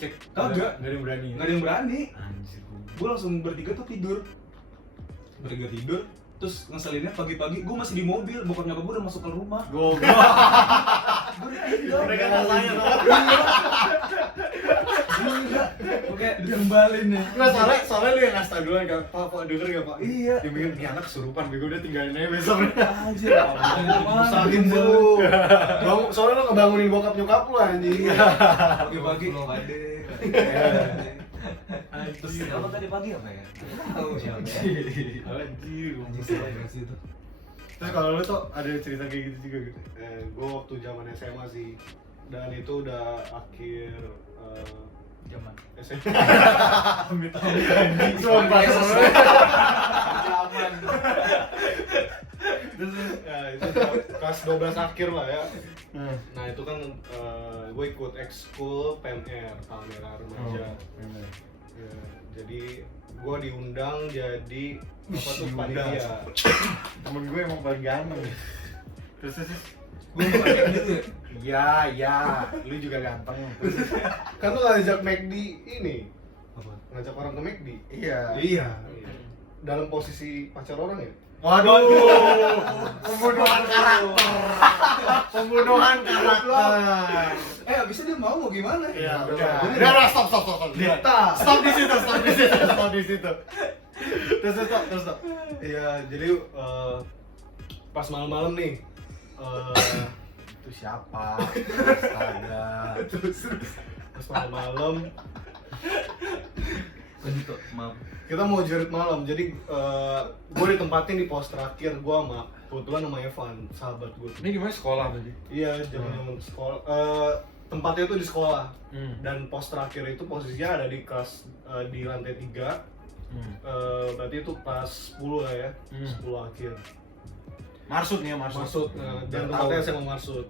cek? Kagak. Gak ada yang berani? nggak ada yang berani. Anjir. Gue langsung bertiga tuh tidur, terus ngeselinnya pagi-pagi gue masih di mobil, bokap nyokap gue udah masuk ke rumah. Goblok. Gue ditinggal. Mereka gak sayang sama Gila. Oke, dikembalin nih. Nggak, soalnya lu yang ngasih tau duluan kan, Pak denger gak Pak? Iya. Dia mikir, ini anak kesurupan, bego udah tinggalin aja besok. Anjir, Saking lu. Soalnya lu ngebangunin bokap nyokap lu anjing. pagi-pagi pade. Terus kenapa tadi pagi apa ya? Tahu siapa? Anjir. Anjir. Terus kalau lu tuh ada cerita kayak gitu juga gitu? Gue waktu zaman SMA sih, dan itu udah akhir Zaman. SMA. Amit-amit. Sumpah. Zaman. Ya, itu kelas 12 akhir lah ya. Nah itu kan gue ikut ekskul PMR, Palmera Remaja. Ya, jadi gue diundang jadi apa tuh panitia. Temen gue emang paling ganteng. Terus Gue pakai gitu ya. Iya, lu juga ganteng. Kan lu ngajak McD ini, Apa? ngajak orang ke McD. Iya. Iya. Dalam posisi pacar orang ya? Waduh, pembunuhan karakter. Pembunuhan karakter. Abisnya dia mau gimana? Iya, udah, stop. Dita. Stop di situ. Terus. Iya, jadi pas malam-malam nih. Itu siapa? Astaga. Pas malam-malam Lanjut kok, maaf. kita mau jerit malam. Jadi gue ditempatin di pos terakhir gue sama kebetulan sama Evan, sahabat gue. Ini gimana sekolah tadi? Iya, zaman sekolah. Tempatnya tuh di sekolah. Dan pos terakhir itu posisinya ada di kelas di lantai 3. Berarti itu kelas 10 lah ya. 10 akhir. Marsud nih ya, Maksud dan Biar tempatnya tahu. saya mau maksud.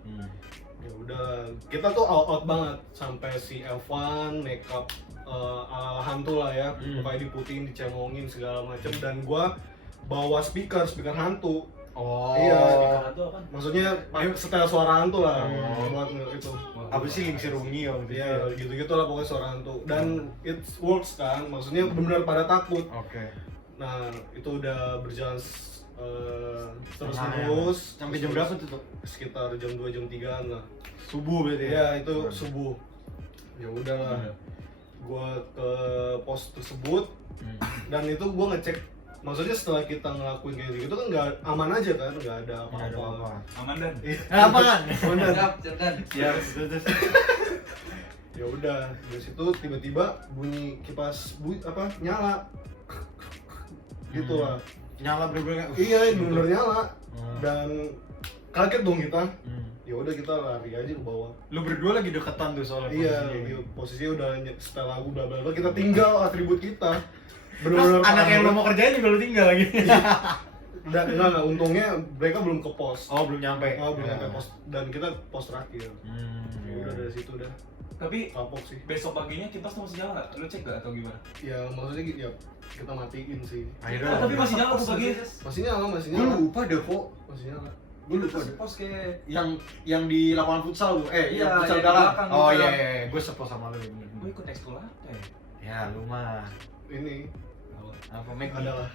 Ya udah, kita tuh out banget sampai si Evan makeup ala hantu lah ya. Pokoknya diputihin, dicemongin segala macem, dan gua bawa speaker hantu. Oh. Iya. Itu apa? Maksudnya setel suara hantu lah. Oh. Buat itu. Apa sih Lingsir Ungi ya? Iya, gitu-gitu lah pokoknya suara hantu. Dan it works kan, maksudnya benar-benar pada takut. Oke. Nah, itu udah berjalan terus Nah, menerus. Sampai jam berapa tuh? Sekitar jam 2 jam 3-an lah. Subuh berarti ya? Iya, itu subuh. Ya udahlah. Gua ke pos tersebut dan itu gua ngecek. Maksudnya setelah kita ngelakuin kayak gitu kan nggak aman aja kan, nggak ada apa-apa. Aman dan. Apa kan? Bener. Siap, dan. Ya, Ya udah, dari situ tiba-tiba bunyi kipas nyala. Gitu lah. Nyala bener-bener. Iya, bener nyala. Hmm. Dan kaget dong kita. Ya udah kita lari aja ke bawah. Lu berdua lagi deketan tuh soalnya. Iya, posisinya udah setel lagu bla bla bla. Kita tinggal atribut kita. Bener-bener Anak yang parah lo mau kerjain juga lu tinggal lagi. banget. Enggak, untungnya mereka belum ke pos. Oh, belum nyampe. Belum sampai pos, dan kita pos terakhir. Ya udah dari situ udah Tapi kapok sih. besok paginya kipas tuh masih nyala nggak? Lu cek nggak atau gimana? Ya maksudnya gitu ya, kita matiin sih. Akhirnya. Tapi masih nyala tuh pagi. Masih nyala, masih Gue nyala. lupa deh kok. Masih nyala. Gue lupa deh. Pos kayak Yang di lapangan futsal tuh. Iya, yang futsal yang di dalam. belakang, Oh futsal. iya, gue sepos sama lu bener. Gue ikut ekskul apa ya? Ya, lu mah Ini apa make adalah.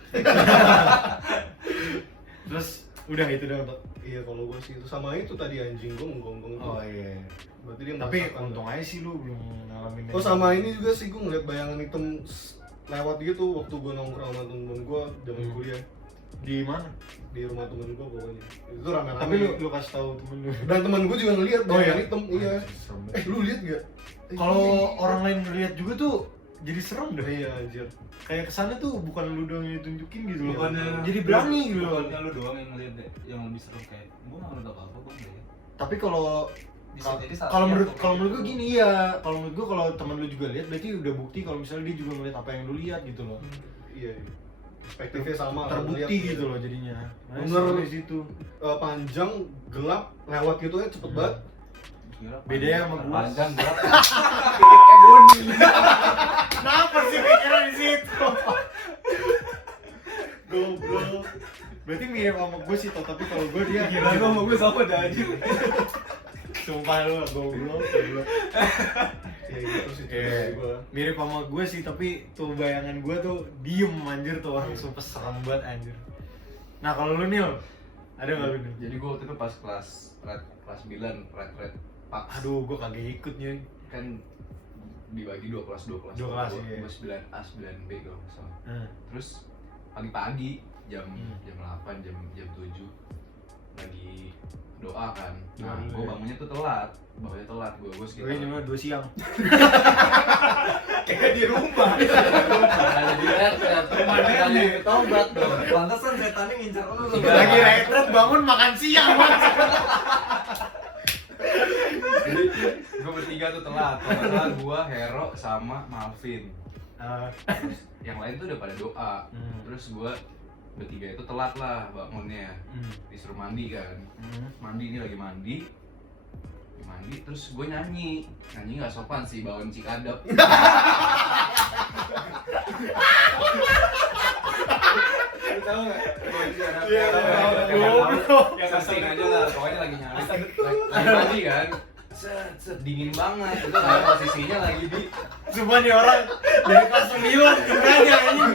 Terus udah itu dong tuh. Iya, kalau gue sih itu sama itu tadi anjing gue menggonggong itu. Oh iya. Berarti dia Tapi merasakan. untung aja sih lu belum ngalamin. Oh sama ini juga sih, gue ngeliat bayangan hitam lewat gitu waktu gue nongkrong sama temen gue zaman kuliah Di mana? di rumah temen gue pokoknya. Itu rame-rame. Tapi lu kasih tahu temen lu. Dan temen gue juga ngeliat Oh, bayangan iya? hitam. Iya. Serem banget. Lu lihat gak? Kalau orang lain ngeliat juga tuh jadi serem deh. Iya anjir. Kayak kesannya tuh bukan lu doang yang ditunjukin gitu loh. Bukannya- Jadi berani gitu loh. Bukannya lu doang yang ngeliat deh, yang lebih serem kayak gue nggak ngeliat apa-apa, gue nggak ya. Tapi kalau bisa jadi salah kalau lihat menurut tuh. kalau menurut gue gini ya, kalau menurut gue kalau temen lu juga lihat berarti udah bukti kalau misalnya dia juga ngeliat apa yang lu lihat gitu loh. Iya. Perspektifnya sama. Terbukti ngeliat. gitu loh jadinya. Nah, Bener. di situ. Panjang, gelap, lewat gitu ya cepet banget. Kira Bedanya sama gua. panjang gelap. Boni. Kenapa sih pikiran di situ? Goblok. Berarti mirip sama gue sih, tapi kalau gue dia Gila gue sama gue sama dah anjir. sumpah lu goblok. Ya gitu sih. Iya. Gue. Mirip sama gue sih, tapi tuh bayangan gue tuh diem anjir tuh orang sumpah serem banget anjir. Nah kalau lu Nil, ada nggak lu Nil? Jadi gue waktu itu pas kelas 9 red pak. Aduh gue kagak ikut nih. Kan dibagi dua kelas. Dua kelas, iya. Gue 9A 9B kalau nggak salah. Terus pagi-pagi jam 8 jam 7 lagi doa kan. Nah, Doa dulu gue ya. bangunnya tuh telat. Gue Gue sekitar cuma 2 siang. Kayak di rumah. jadi red kali tobat dong. Pantesan setannya ngincar lu. Lagi retret bangun makan siang. Jadi gue bertiga tuh telat. Kalau gue, Hero sama Malvin. Terus yang lain tuh udah pada doa. Terus gue bertiga itu telat lah bangunnya. Disuruh mandi kan. Mandi ini lagi mandi. Terus gue nyanyi nggak sopan sih, bawain Cikadap. Tahu nggak? Iya, Yang goblok. casting aja lah, pokoknya lagi nyanyi. mandi kan. Set dingin banget. Itu kan posisinya lagi di Cuma nih orang dari kelas 9 tinggalnya ini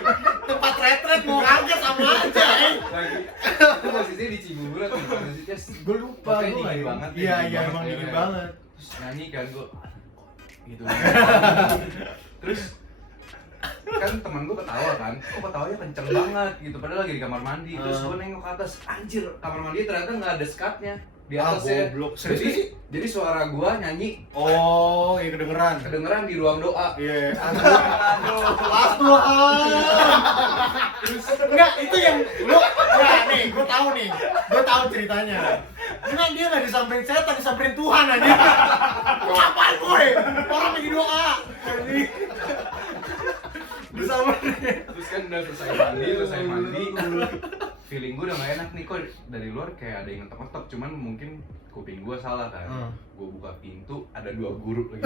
tempat retret mau kaget sama aja lagi itu posisinya di Cibubur tuh. Posisinya Gue lupa, pokoknya gue dingin banget. Iya, emang dingin banget. Terus nyanyi kan gue gitu. Terus kan temen gue ketawa kan, kok ketawanya kenceng banget gitu, padahal lagi di kamar mandi. Terus gue nengok ke atas, anjir kamar mandi ternyata nggak ada skatnya di atas ya. Goblok. Jadi suara gue nyanyi Oh, iya kedengeran di ruang doa. Iya, aduh. Enggak, itu yang lu nih, gue tahu ceritanya. Cuma dia nggak disamperin setan, disamperin Tuhan aja. Apaan gue? Orang lagi doa. Disamperin. Terus kan udah selesai mandi, feeling gue udah gak enak nih, kok dari luar kayak ada yang ngetok-ngetok, cuman mungkin kuping gue salah kan. Gue buka pintu, ada 2 guru lagi.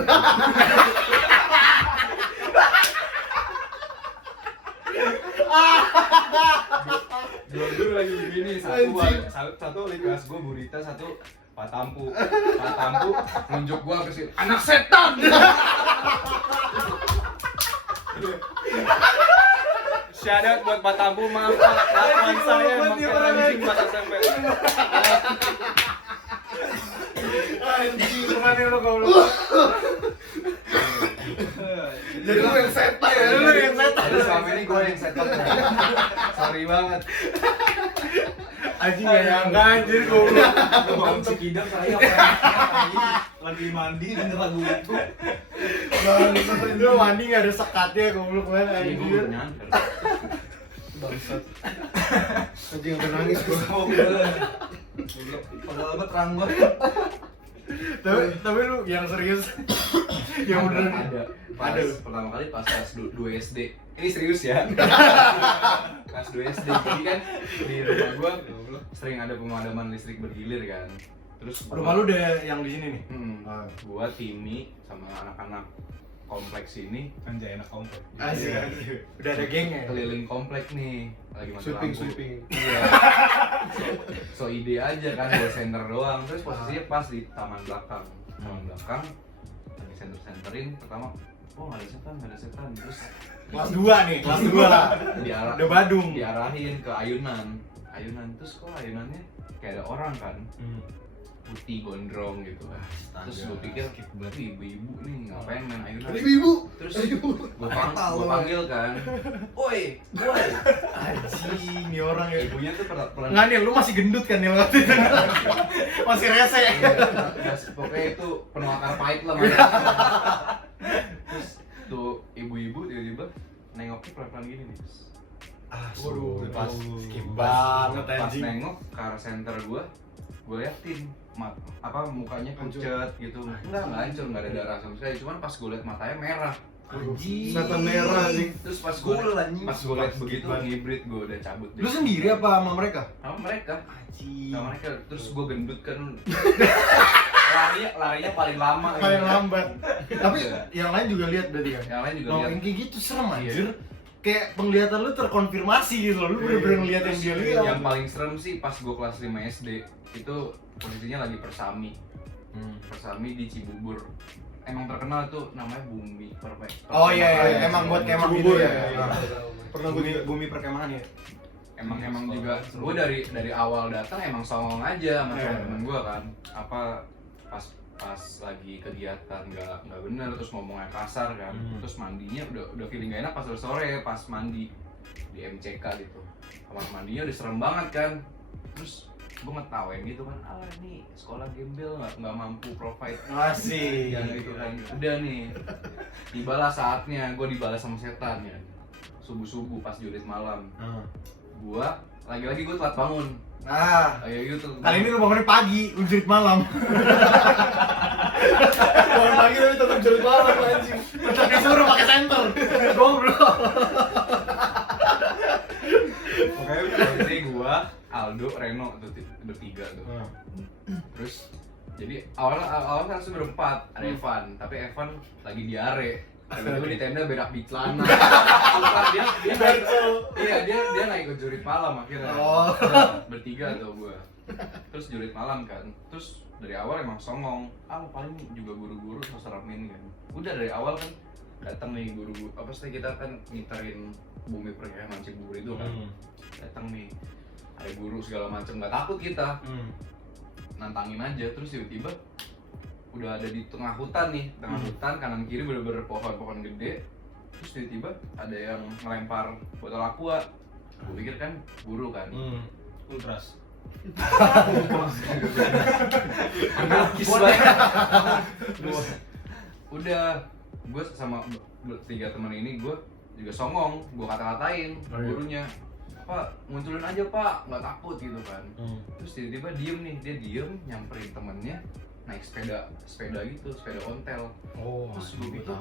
Dua guru lagi begini, satu wali kelas gue Burita, satu Pak Tampu nunjuk gue ke sini, anak setan. Syarat buat Pak Tampu, maaf Pak, kelakuan saya emang kayak anjing pas SMP. Anjing, kemana lu goblok? Jadi lu yang setan ya? Lu yang setan. Jadi selama ini gue yang setan. Sorry banget. Anjing gak nyangka anjir goblok. Bang Cikidang saya lagi mandi denger lagu itu. Lu mandi gak ada sekatnya goblok banget anjir. Bangsat. Anjing sampai nangis gua. Padahal banget terang banget. Tapi lu yang serius yang beneran Ada pertama kali pas kelas 2 SD. Ini serius ya. Kelas 2 SD. Jadi kan di rumah gua sering ada pemadaman listrik bergilir kan. Terus rumah lu udah yang di sini nih? Gua Timi sama anak-anak kompleks ini Anjay enak komplek. Asik. Udah ada gengnya. keliling komplek nih, lagi mati lampu. Sweeping. Iya. So ide aja kan, buat center doang. Terus posisinya pas di taman belakang. Lagi center-centerin pertama, oh nggak ada setan. Terus Kelas 2 nih, kelas 2. Udah Badung. diarahin ke ayunan. Terus kok ayunannya kayak ada orang kan, putih gondrong gitu. Terus gue pikir, ibu-ibu nih ngapain main ayunan? Ibu. Terus gue panggil kan, woi, Anjing, nih orang ya. ibunya tuh pernah Nggak nih, lu masih gendut kan nih waktu itu? Masih rese. pokoknya itu penuh akar pahit lah. Terus tuh ibu-ibu tiba-tiba nengoknya pelan-pelan gini nih. Waduh, pas skip banget pas anjing. nengok ke arah center gue liatin mukanya pucet gitu. Enggak hancur, enggak ada darah sama sekali, cuman pas gue liat matanya merah. Anjing. Setan merah anjing. Terus pas gue liat begitu ngibrit, gue udah cabut deh. Lu sendiri apa sama mereka? Sama mereka. Anjing. Sama mereka. Terus gue gendut kan. larinya paling lama. Paling gitu. lambat. Tapi yang lain juga lihat berarti kan? Yang lain juga Kalau lihat. yang kayak gitu serem Iya. anjir. Kayak penglihatan lu terkonfirmasi gitu loh. Lu bener-bener ngeliat yang dia lihat. Yang paling serem sih pas gue kelas 5 SD. Itu posisinya lagi persami. Persami di Cibubur. Emang terkenal tuh namanya Bumi Perfect. Oh iya, emang buat kemah gitu Cibubur ya. ya. Pernah gue bumi perkemahan ya. Emang juga gue dari awal datang emang songong aja sama temen gue kan. Apa pas lagi kegiatan nggak bener, terus ngomongnya kasar kan. Terus mandinya udah feeling gak enak pas sore pas mandi di MCK gitu. Kamar mandinya udah serem banget kan. Terus gue ngetawain gitu kan, ini sekolah gembel nggak mampu provide Asik. gitu kan. Udah nih, tibalah saatnya gue dibalas sama setan ya. Subuh pas jurit malam, gua lagi-lagi gue telat bangun. Nah, Kayak gitu. kali ini lu bangunnya pagi, ujian malam. Bangun pagi tapi tetap jerit malam anjing. Tetap disuruh pakai senter. Goblok. Pokoknya dari gua, Aldo, Reno tuh bertiga tuh. Terus jadi awalnya harusnya berempat, ada Evan, tapi Evan lagi diare. Tiba-tiba di tenda berak di celana. Sumpah, dia nggak ikut jurit malam akhirnya. Oh. Bertiga tuh gua. terus jurit malam kan, terus dari awal emang songong, paling juga guru-guru seremin kan. Udah dari awal kan datang nih guru, apa sih kita kan ngiterin Bumi Perkemahan Cibubur itu kan, datang nih ada guru segala macam, nggak takut kita, nantangin aja. Terus tiba-tiba udah ada di tengah hutan nih, hutan kanan kiri bener-bener pohon-pohon gede. Terus tiba-tiba ada yang ngelempar botol aqua. Gue pikir kan guru kan, Ultras. anarkis banget. Terus udah gue sama tiga teman ini gue juga songong, gue kata-katain gurunya, Pak munculin aja Pak, nggak takut gitu kan. Terus tiba-tiba diem nih, dia diem nyamperin temennya naik sepeda gitu, sepeda ontel. Terus gue pikir,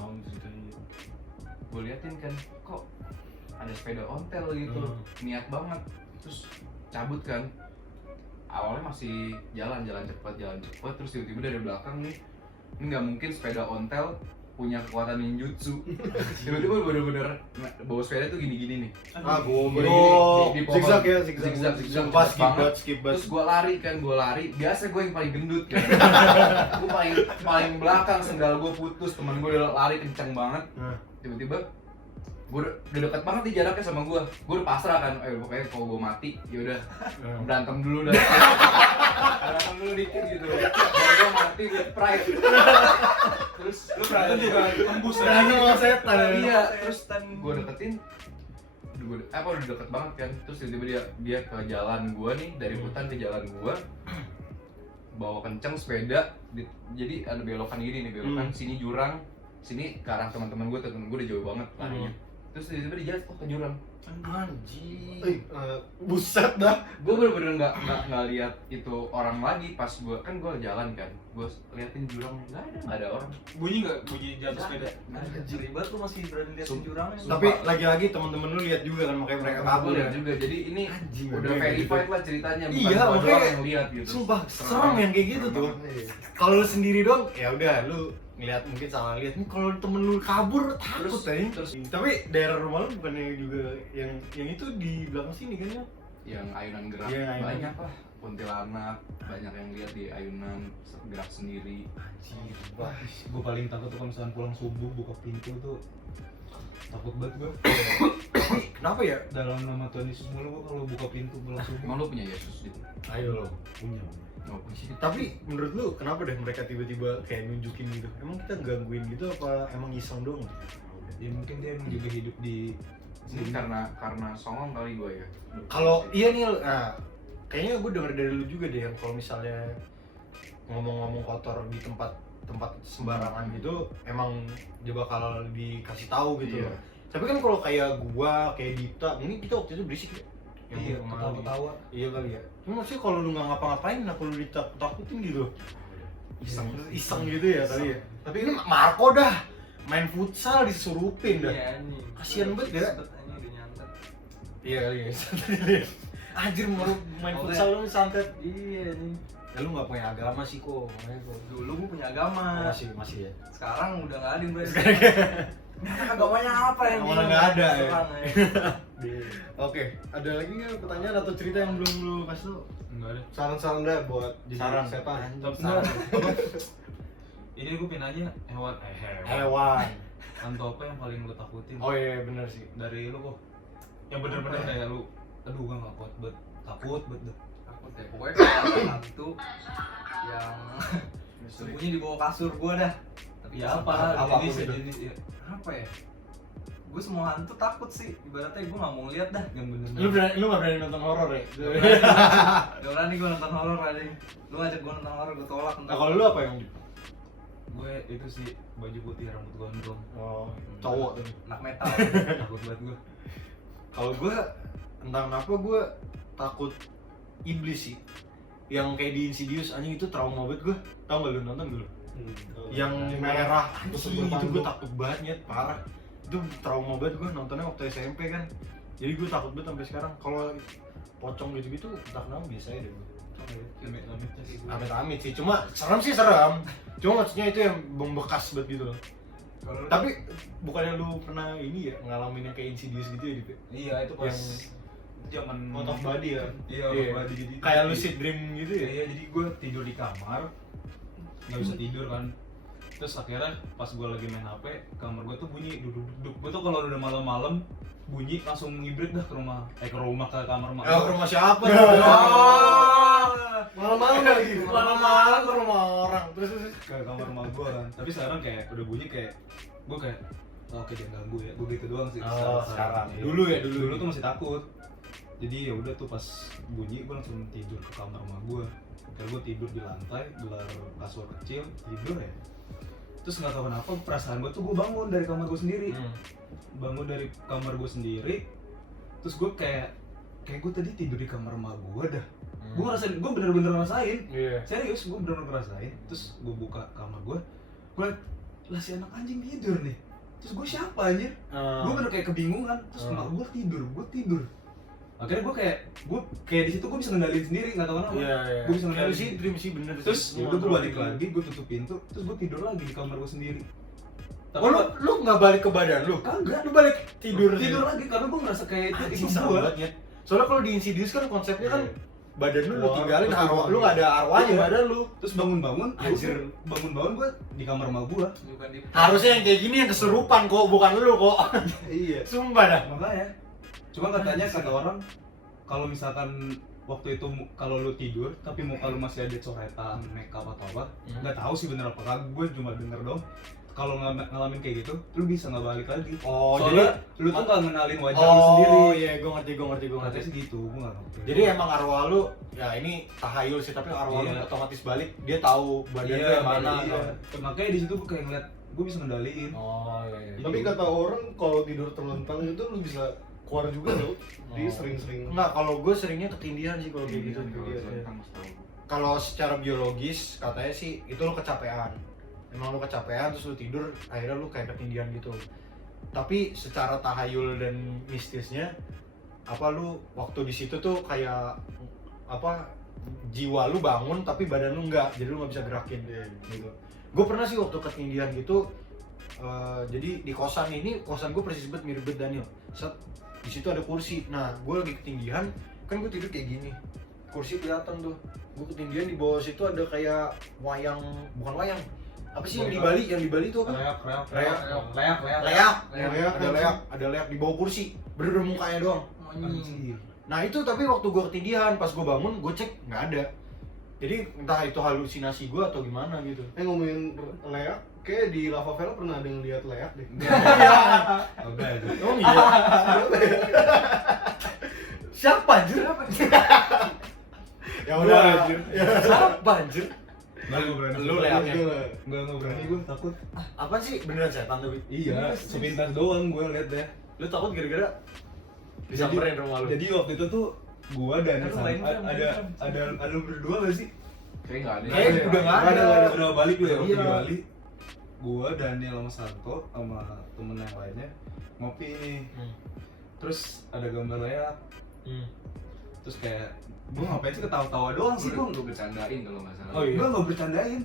gue liatin kan, kok ada sepeda ontel gitu, niat banget. Terus cabut kan, awalnya masih jalan cepet, terus tiba-tiba dari belakang nih, ini nggak mungkin sepeda ontel punya kekuatan ninjutsu. Tiba-tiba bener-bener bawa sepeda tuh gini-gini nih. Goblok. Di pohon. Zigzag ya, Zigzag. Pas skip banget. Terus gue lari. Biasa gue yang paling gendut kan. Gue paling belakang, sendal gue putus, temen gue udah lari kenceng banget. Tiba-tiba gue udah dekat banget nih jaraknya sama gue udah pasrah kan, pokoknya kalau gue mati yaudah berantem dulu dikit gitu, kalau gue mati gue pride. Terus Lu berantem juga tembus Berantem sama setan. iya, terus gue deketin, udah deket banget kan. Terus tiba-tiba dia ke jalan gue nih, dari hutan ke jalan gue, bawa kenceng sepeda, jadi ada belokan gini nih, belokan sini jurang, sini ke arah teman-teman gue udah jauh banget larinya. Terus tiba-tiba dia jatuh ke jurang. Anjing. Buset dah. Gue bener-bener nggak lihat itu orang lagi. Pas gue jalan kan, gue liatin jurang, nggak ada orang. Bunyi jatuh sepeda. Ribet lu masih berani liatin jurangnya. Tapi lagi-lagi teman-teman lu lihat juga kan, makanya mereka kabur ya. juga. Jadi ini Anjing, udah kayak verified gitu. lah ceritanya, bukan Iya, gua doang makanya yang lihat gitu. Sumpah, serem yang kayak gitu tuh. Kalau lu sendiri dong, ya udah lu ngeliat mungkin salah lihat. Nih kalau temen lu kabur takut Terus Tapi daerah rumah lu bukannya juga yang itu di belakang sini kan ya? yang ayunan gerak Iya, ayunan. banyak lah, kuntilanak banyak yang lihat di ayunan gerak sendiri. Wah, gue paling takut tuh kalau misalkan pulang subuh buka pintu tuh takut banget gue. Kenapa ya? Dalam nama Tuhan Yesus mulu gue kalau buka pintu pulang subuh. Emang lu punya Yesus gitu? Ayo lo. Punya. Nggak punya. Tapi menurut lu kenapa deh mereka tiba-tiba kayak nunjukin gitu? Emang kita gangguin gitu apa emang iseng dong? Ya mungkin dia emang juga hidup di Ini karena songong kali gue ya. Kalau iya nih, kayaknya gue denger dari lu juga deh yang kalau misalnya ngomong-ngomong kotor di tempat sembarangan gitu, emang dia bakal dikasih tahu gitu. Iya. Tapi kan kalau kayak gua, kayak Dita, ini kita waktu itu berisik ya. Iya, ketawa-ketawa. Iya kali ya. Cuma maksudnya kalau lu nggak ngapa-ngapain, kenapa lu ditakut-takutin gitu? Iseng gitu ya kali ya. Tapi ini Marco dah main futsal disurupin dah. Iya nih. Kasian banget ya. Sebetulnya udah nyantet. Iya kali ya. Anjir mau main futsal lu santet. Iya nih. Ya lu nggak punya agama sih kok. Dulu gue punya agama. Masih ya. Sekarang udah nggak ada yang berani. Agamanya apa yang Agamanya nggak ada ya. Serang, Oke, ada lagi nggak pertanyaan atau cerita yang belum lu kasih tau? Enggak ada. Saran-saran deh buat jadi Saran. setan. Enggak. Ini gue pin aja hewan. Hewan. Hantu apa yang paling lu takutin? Oh iya bener sih. Dari lu kok. Yang bener-bener kayak lu. Aduh gue nggak kuat banget. Takut banget dah. Takut ya. Pokoknya kalau ada hantu yang sembunyi di bawah kasur gue dah. Tapi Ya apa? Apa Jenis gitu? jenis ya. apa ya? Gue semua hantu takut sih. Ibaratnya gue nggak mau lihat dah. Yang bener. Lu nggak berani nonton horor ya? Gak berani gue nonton horor aja. Lu ngajak gue nonton horor, gue tolak. Nah kalau lu apa yang Gue itu sih baju putih rambut gondrong. Oh, cowok tuh. anak metal. Takut banget gue. Kalau gue entah kenapa gue takut iblis sih. Yang kayak di Insidious anjing itu trauma banget gue. Tahu nggak lu nonton dulu? Yang merah anjing itu gue takut banget nyet, parah. Itu trauma banget gue nontonnya waktu SMP kan. Jadi gue takut banget sampai sekarang. Kalau pocong gitu-gitu entah kenapa biasa aja deh gue. Amit-amitnya sih gue. Amit-amit sih, cuma serem sih serem. Cuma maksudnya itu yang membekas banget gitu loh. Tapi bukannya lu pernah ini ya ngalamin yang kayak Insidious gitu ya, Dip? Iya itu pas Yang- zaman Out of body ya. Iya, out Iya. of body gitu. Kayak lucid dream gitu ya. Iya, jadi gue tidur di kamar, nggak bisa tidur kan. Terus akhirnya pas gue lagi main HP, kamar gue tuh bunyi duduk. Gue tuh kalau udah malam-malam bunyi langsung ngibrit dah ke rumah, ke kamar mak. Ke rumah siapa? Malam-malam lagi. Malam-malam ke rumah orang. Terus Ke kamar mak gue kan. Tapi sekarang kayak udah bunyi kayak gue kayak oke jangan ganggu ya. Gue gitu doang sih. sekarang. Iya. Dulu ya, dulu. Dulu tuh masih takut. Jadi ya udah tuh pas bunyi gue langsung tidur ke kamar mak gue. Kayak gue tidur di lantai, gelar kasur kecil, tidur ya. Terus nggak tahu kenapa perasaan gue tuh gue bangun dari kamar gue sendiri. Bangun dari kamar gue sendiri. Terus gue kayak gue tadi tidur di kamar mak gue dah. Gue ngerasain, gue bener-bener ngerasain. Iya. Serius, gue bener-bener ngerasain. Terus gue buka kamar gue liat, lah si anak anjing tidur nih. Terus gue siapa anjir? Gue bener kayak kebingungan. Terus mak gue tidur. Akhirnya gue kayak di situ gue bisa ngendaliin sendiri, nggak tahu kenapa. Iya. Gue bisa Kayak ngendaliin. lucid dream sih bener. Terus sih. ya udah gue balik lagi, gue tutup pintu, terus gue tidur lagi di kamar gue sendiri. Oh, lu nggak balik ke badan lu? Kagak. Lu balik tidur lagi karena gue ngerasa kayak itu Anjing, gue. sahabat ya. Soalnya kalau di Insidious kan konsepnya kan badan lu Wah, tinggalin, terus arwah lu nggak ada arwahnya Iya. badan lu. Terus bangun-bangun, Anjir. gue di kamar mak gue. Bukan di Harusnya yang kayak gini yang kesurupan kok, bukan lu kok. Iya. Sumpah dah. Makanya. Cuma katanya kata orang kalau misalkan waktu itu kalau lu tidur tapi muka lu masih ada coretan, makeup atau apa, nggak tahu sih bener apa kagak, gue cuma denger dong. Kalau ngalamin kayak gitu, lu bisa nggak balik lagi. Oh, soalnya lu tuh nggak ngenalin wajah lu Oh sendiri. iya, gue ngerti. Katanya sih gitu, gue nggak ngerti. Jadi emang arwah lu, ya ini tahayul sih, tapi arwah lu Iya. otomatis balik, dia tahu badan lu yang mana. iya. Makanya di situ gue kayak ngeliat, gue bisa ngendaliin. Oh iya. Tapi kata orang kalau tidur terlentang itu lu bisa keluar juga loh. Dia Oh. sering-sering. Enggak, kalau gue seringnya ketindihan sih kalau kayak gitu. Kalau secara biologis katanya sih itu lu kecapean. Emang lu kecapean terus lu tidur, akhirnya lu kayak ketindihan gitu. Tapi secara tahayul dan mistisnya, apa lu waktu di situ tuh kayak apa jiwa lu bangun tapi badan lu enggak, jadi lu nggak bisa gerakin gitu. Gue pernah sih waktu ketindihan gitu, jadi di kosan gue persis banget mirip banget Daniel. Di situ ada kursi. Nah, gue lagi ketindihan, kan gue tidur kayak gini. Kursi kelihatan tuh. Gue ketindihan, di bawah situ ada kayak bukan wayang. Apa sih yang di Bali? Yang di Bali tuh apa? Leak. Ada leak di bawah kursi. Bener-bener mukanya doang. Anjir. Nah, itu tapi waktu gue ketindihan, pas gue bangun, gue cek nggak ada. Jadi entah itu halusinasi gue atau gimana gitu. Ngomongin leak, kayak di Lava Vela pernah ada yang lihat leak deh. Oke, itu. Oh iya. Siapa anjir? Ya udah anjir. Siapa anjir? Nggak, gue berani. Lu leaknya. Nggak berani, gue takut. Apa sih beneran setan tuh? Iya, sepintas doang gue liat deh. Lu takut gara-gara disamperin rumah lu? Jadi waktu itu tuh gua dan Aduh, sama- main film, ada lu berdua gak sih? Kayak nggak ada. Kayak udah nggak ada. Udah balik lu ya waktu Iya. di Bali. Gua, Daniel sama Santo sama temen yang lainnya ngopi nih. Terus ada gambar leak. Terus kayak gua ngapain sih ketawa-tawa doang sih gua. Lu bercandain kalau nggak salah. Oh iya. Gua nggak bercandain.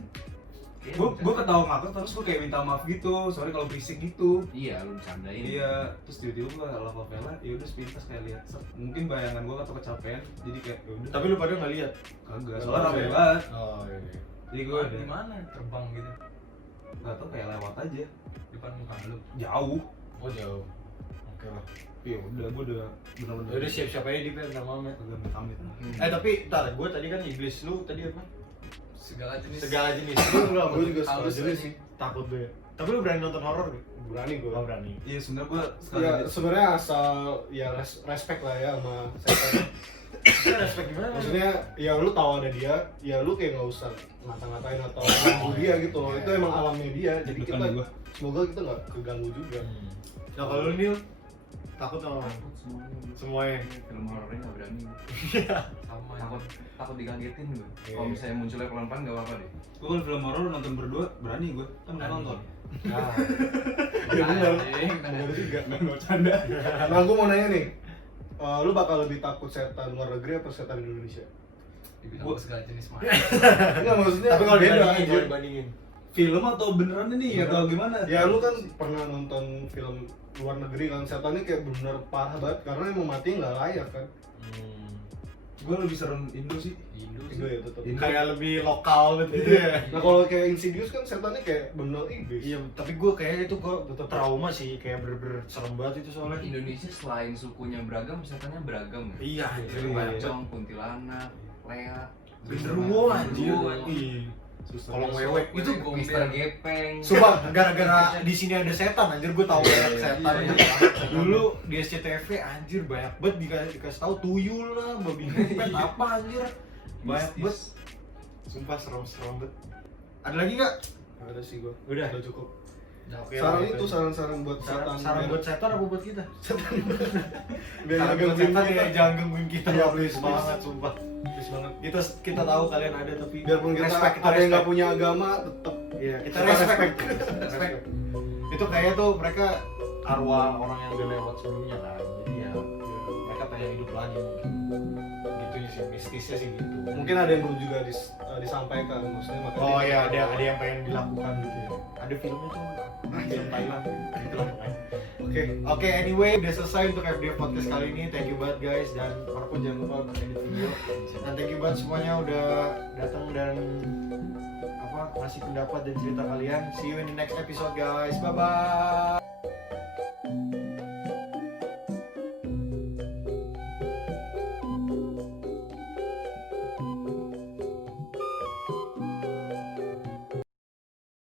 Gua ketawa ngakak terus gua kayak minta maaf gitu. Sorry kalau berisik gitu. Iya, lu bercandain. Iya, terus tiba-tiba gua Lava Vela, ya udah sepintas kayak lihat. Mungkin bayangan gua atau kecapean, jadi kayak ya udah. Tapi lu pada nggak lihat? Kagak, soalnya rame banget. Oh iya. Jadi gua di mana terbang gitu nggak tau kayak lewat aja, depan muka lu. jauh. Oh jauh. Oke lah. Ya udah, gua udah bener-bener. Ya udah siap-siap aja di ntar malam ya. Kagak amit-amit. Tapi ntar gua tadi kan iblis, lu tadi apa? Segala jenis. Segala jenis. Enggak, gue juga suka Halus jenis aja. sih. Takut gue. Tapi lu berani nonton horor gak? Berani gue. Oh berani. Iya, sebenarnya gua sekali Ya sebenarnya asal ya respect lah ya sama setan. Kita respect gimana? Maksudnya ya lu tahu ada dia, ya lu kayak nggak usah ngata-ngatain atau ganggu dia gitu loh. Itu emang alamnya dia. Jadi Deg-degan kita gua. semoga kita nggak keganggu juga. Nah kalau lu Nil, takut sama Takut semuanya. semuanya. Film horornya nggak berani. Sama Takut dikagetin gue. Iya. Kalau misalnya munculnya pelan-pelan nggak apa-apa deh. Gua kalau film horor nonton berdua berani gua, kan nggak nonton. Nah, Ya benar. Anjing, Benar juga. Nggak bercanda. Nah gue mau nanya nih, lu bakal lebih takut setan luar negeri atau setan Indonesia? dibilang segala jenis mah. Enggak maksudnya tapi kalau beda dibandingin, aja. kalau dibandingin. film atau beneran ini atau gimana? Ya lu kan pernah nonton film luar negeri kan, setannya kayak bener parah banget karena emang mati nggak layak kan. Gue lebih serem Indo sih. Indo ya tetap. Kayak lebih lokal gitu ya. Nah kalau kayak Insidious kan setannya kayak bener iblis. Iya, tapi gue kayaknya itu kok trauma sih, kayak bener-bener serem banget itu soalnya. Indonesia selain sukunya beragam, setannya beragam. Iya, Jadi pocong, kuntilanak, lea, genderuwo anjir. genderuwo, Iya. Susah. Kalau wewe itu Mister Gepeng. sumpah gara-gara di sini ada setan anjir, gue tahu banyak setan. Dulu di SCTV anjir banyak banget dikasih tahu tuyul lah, babi ngepet apa anjir. Banyak banget. Sumpah serem-serem banget. Ada lagi nggak? Nggak ada sih gua. Udah. cukup. Oke, Saran lah, itu saran-saran buat saran, setan. saran buat setan apa buat kita? biar Saran nggak buat gangguin setan kita. ya jangan gangguin kita. Iya, Ya, please, please banget sumpah. Please banget. Kita tahu kalian ada tapi Biarpun kita respect, ada yang nggak respect. punya agama, tetap Iya, kita kita respect. respect. Itu kayaknya tuh mereka arwah orang yang udah lewat sebelumnya kan. Jadi ya mereka pengen hidup lagi mungkin. Gitu sih, mistisnya sih gitu. Mungkin ada yang perlu juga disampaikan, maksudnya makanya. Oh iya, ada yang pengen dilakukan gitu ya. Ada filmnya tuh, film Thailand gitu lah pokoknya. Oke, anyway, udah selesai untuk FDF Podcast kali ini. Thank you banget guys, dan Marco jangan lupa untuk edit video. Dan thank you banget semuanya udah datang dan ngasih pendapat dan cerita kalian. See you in the next episode guys. Bye bye.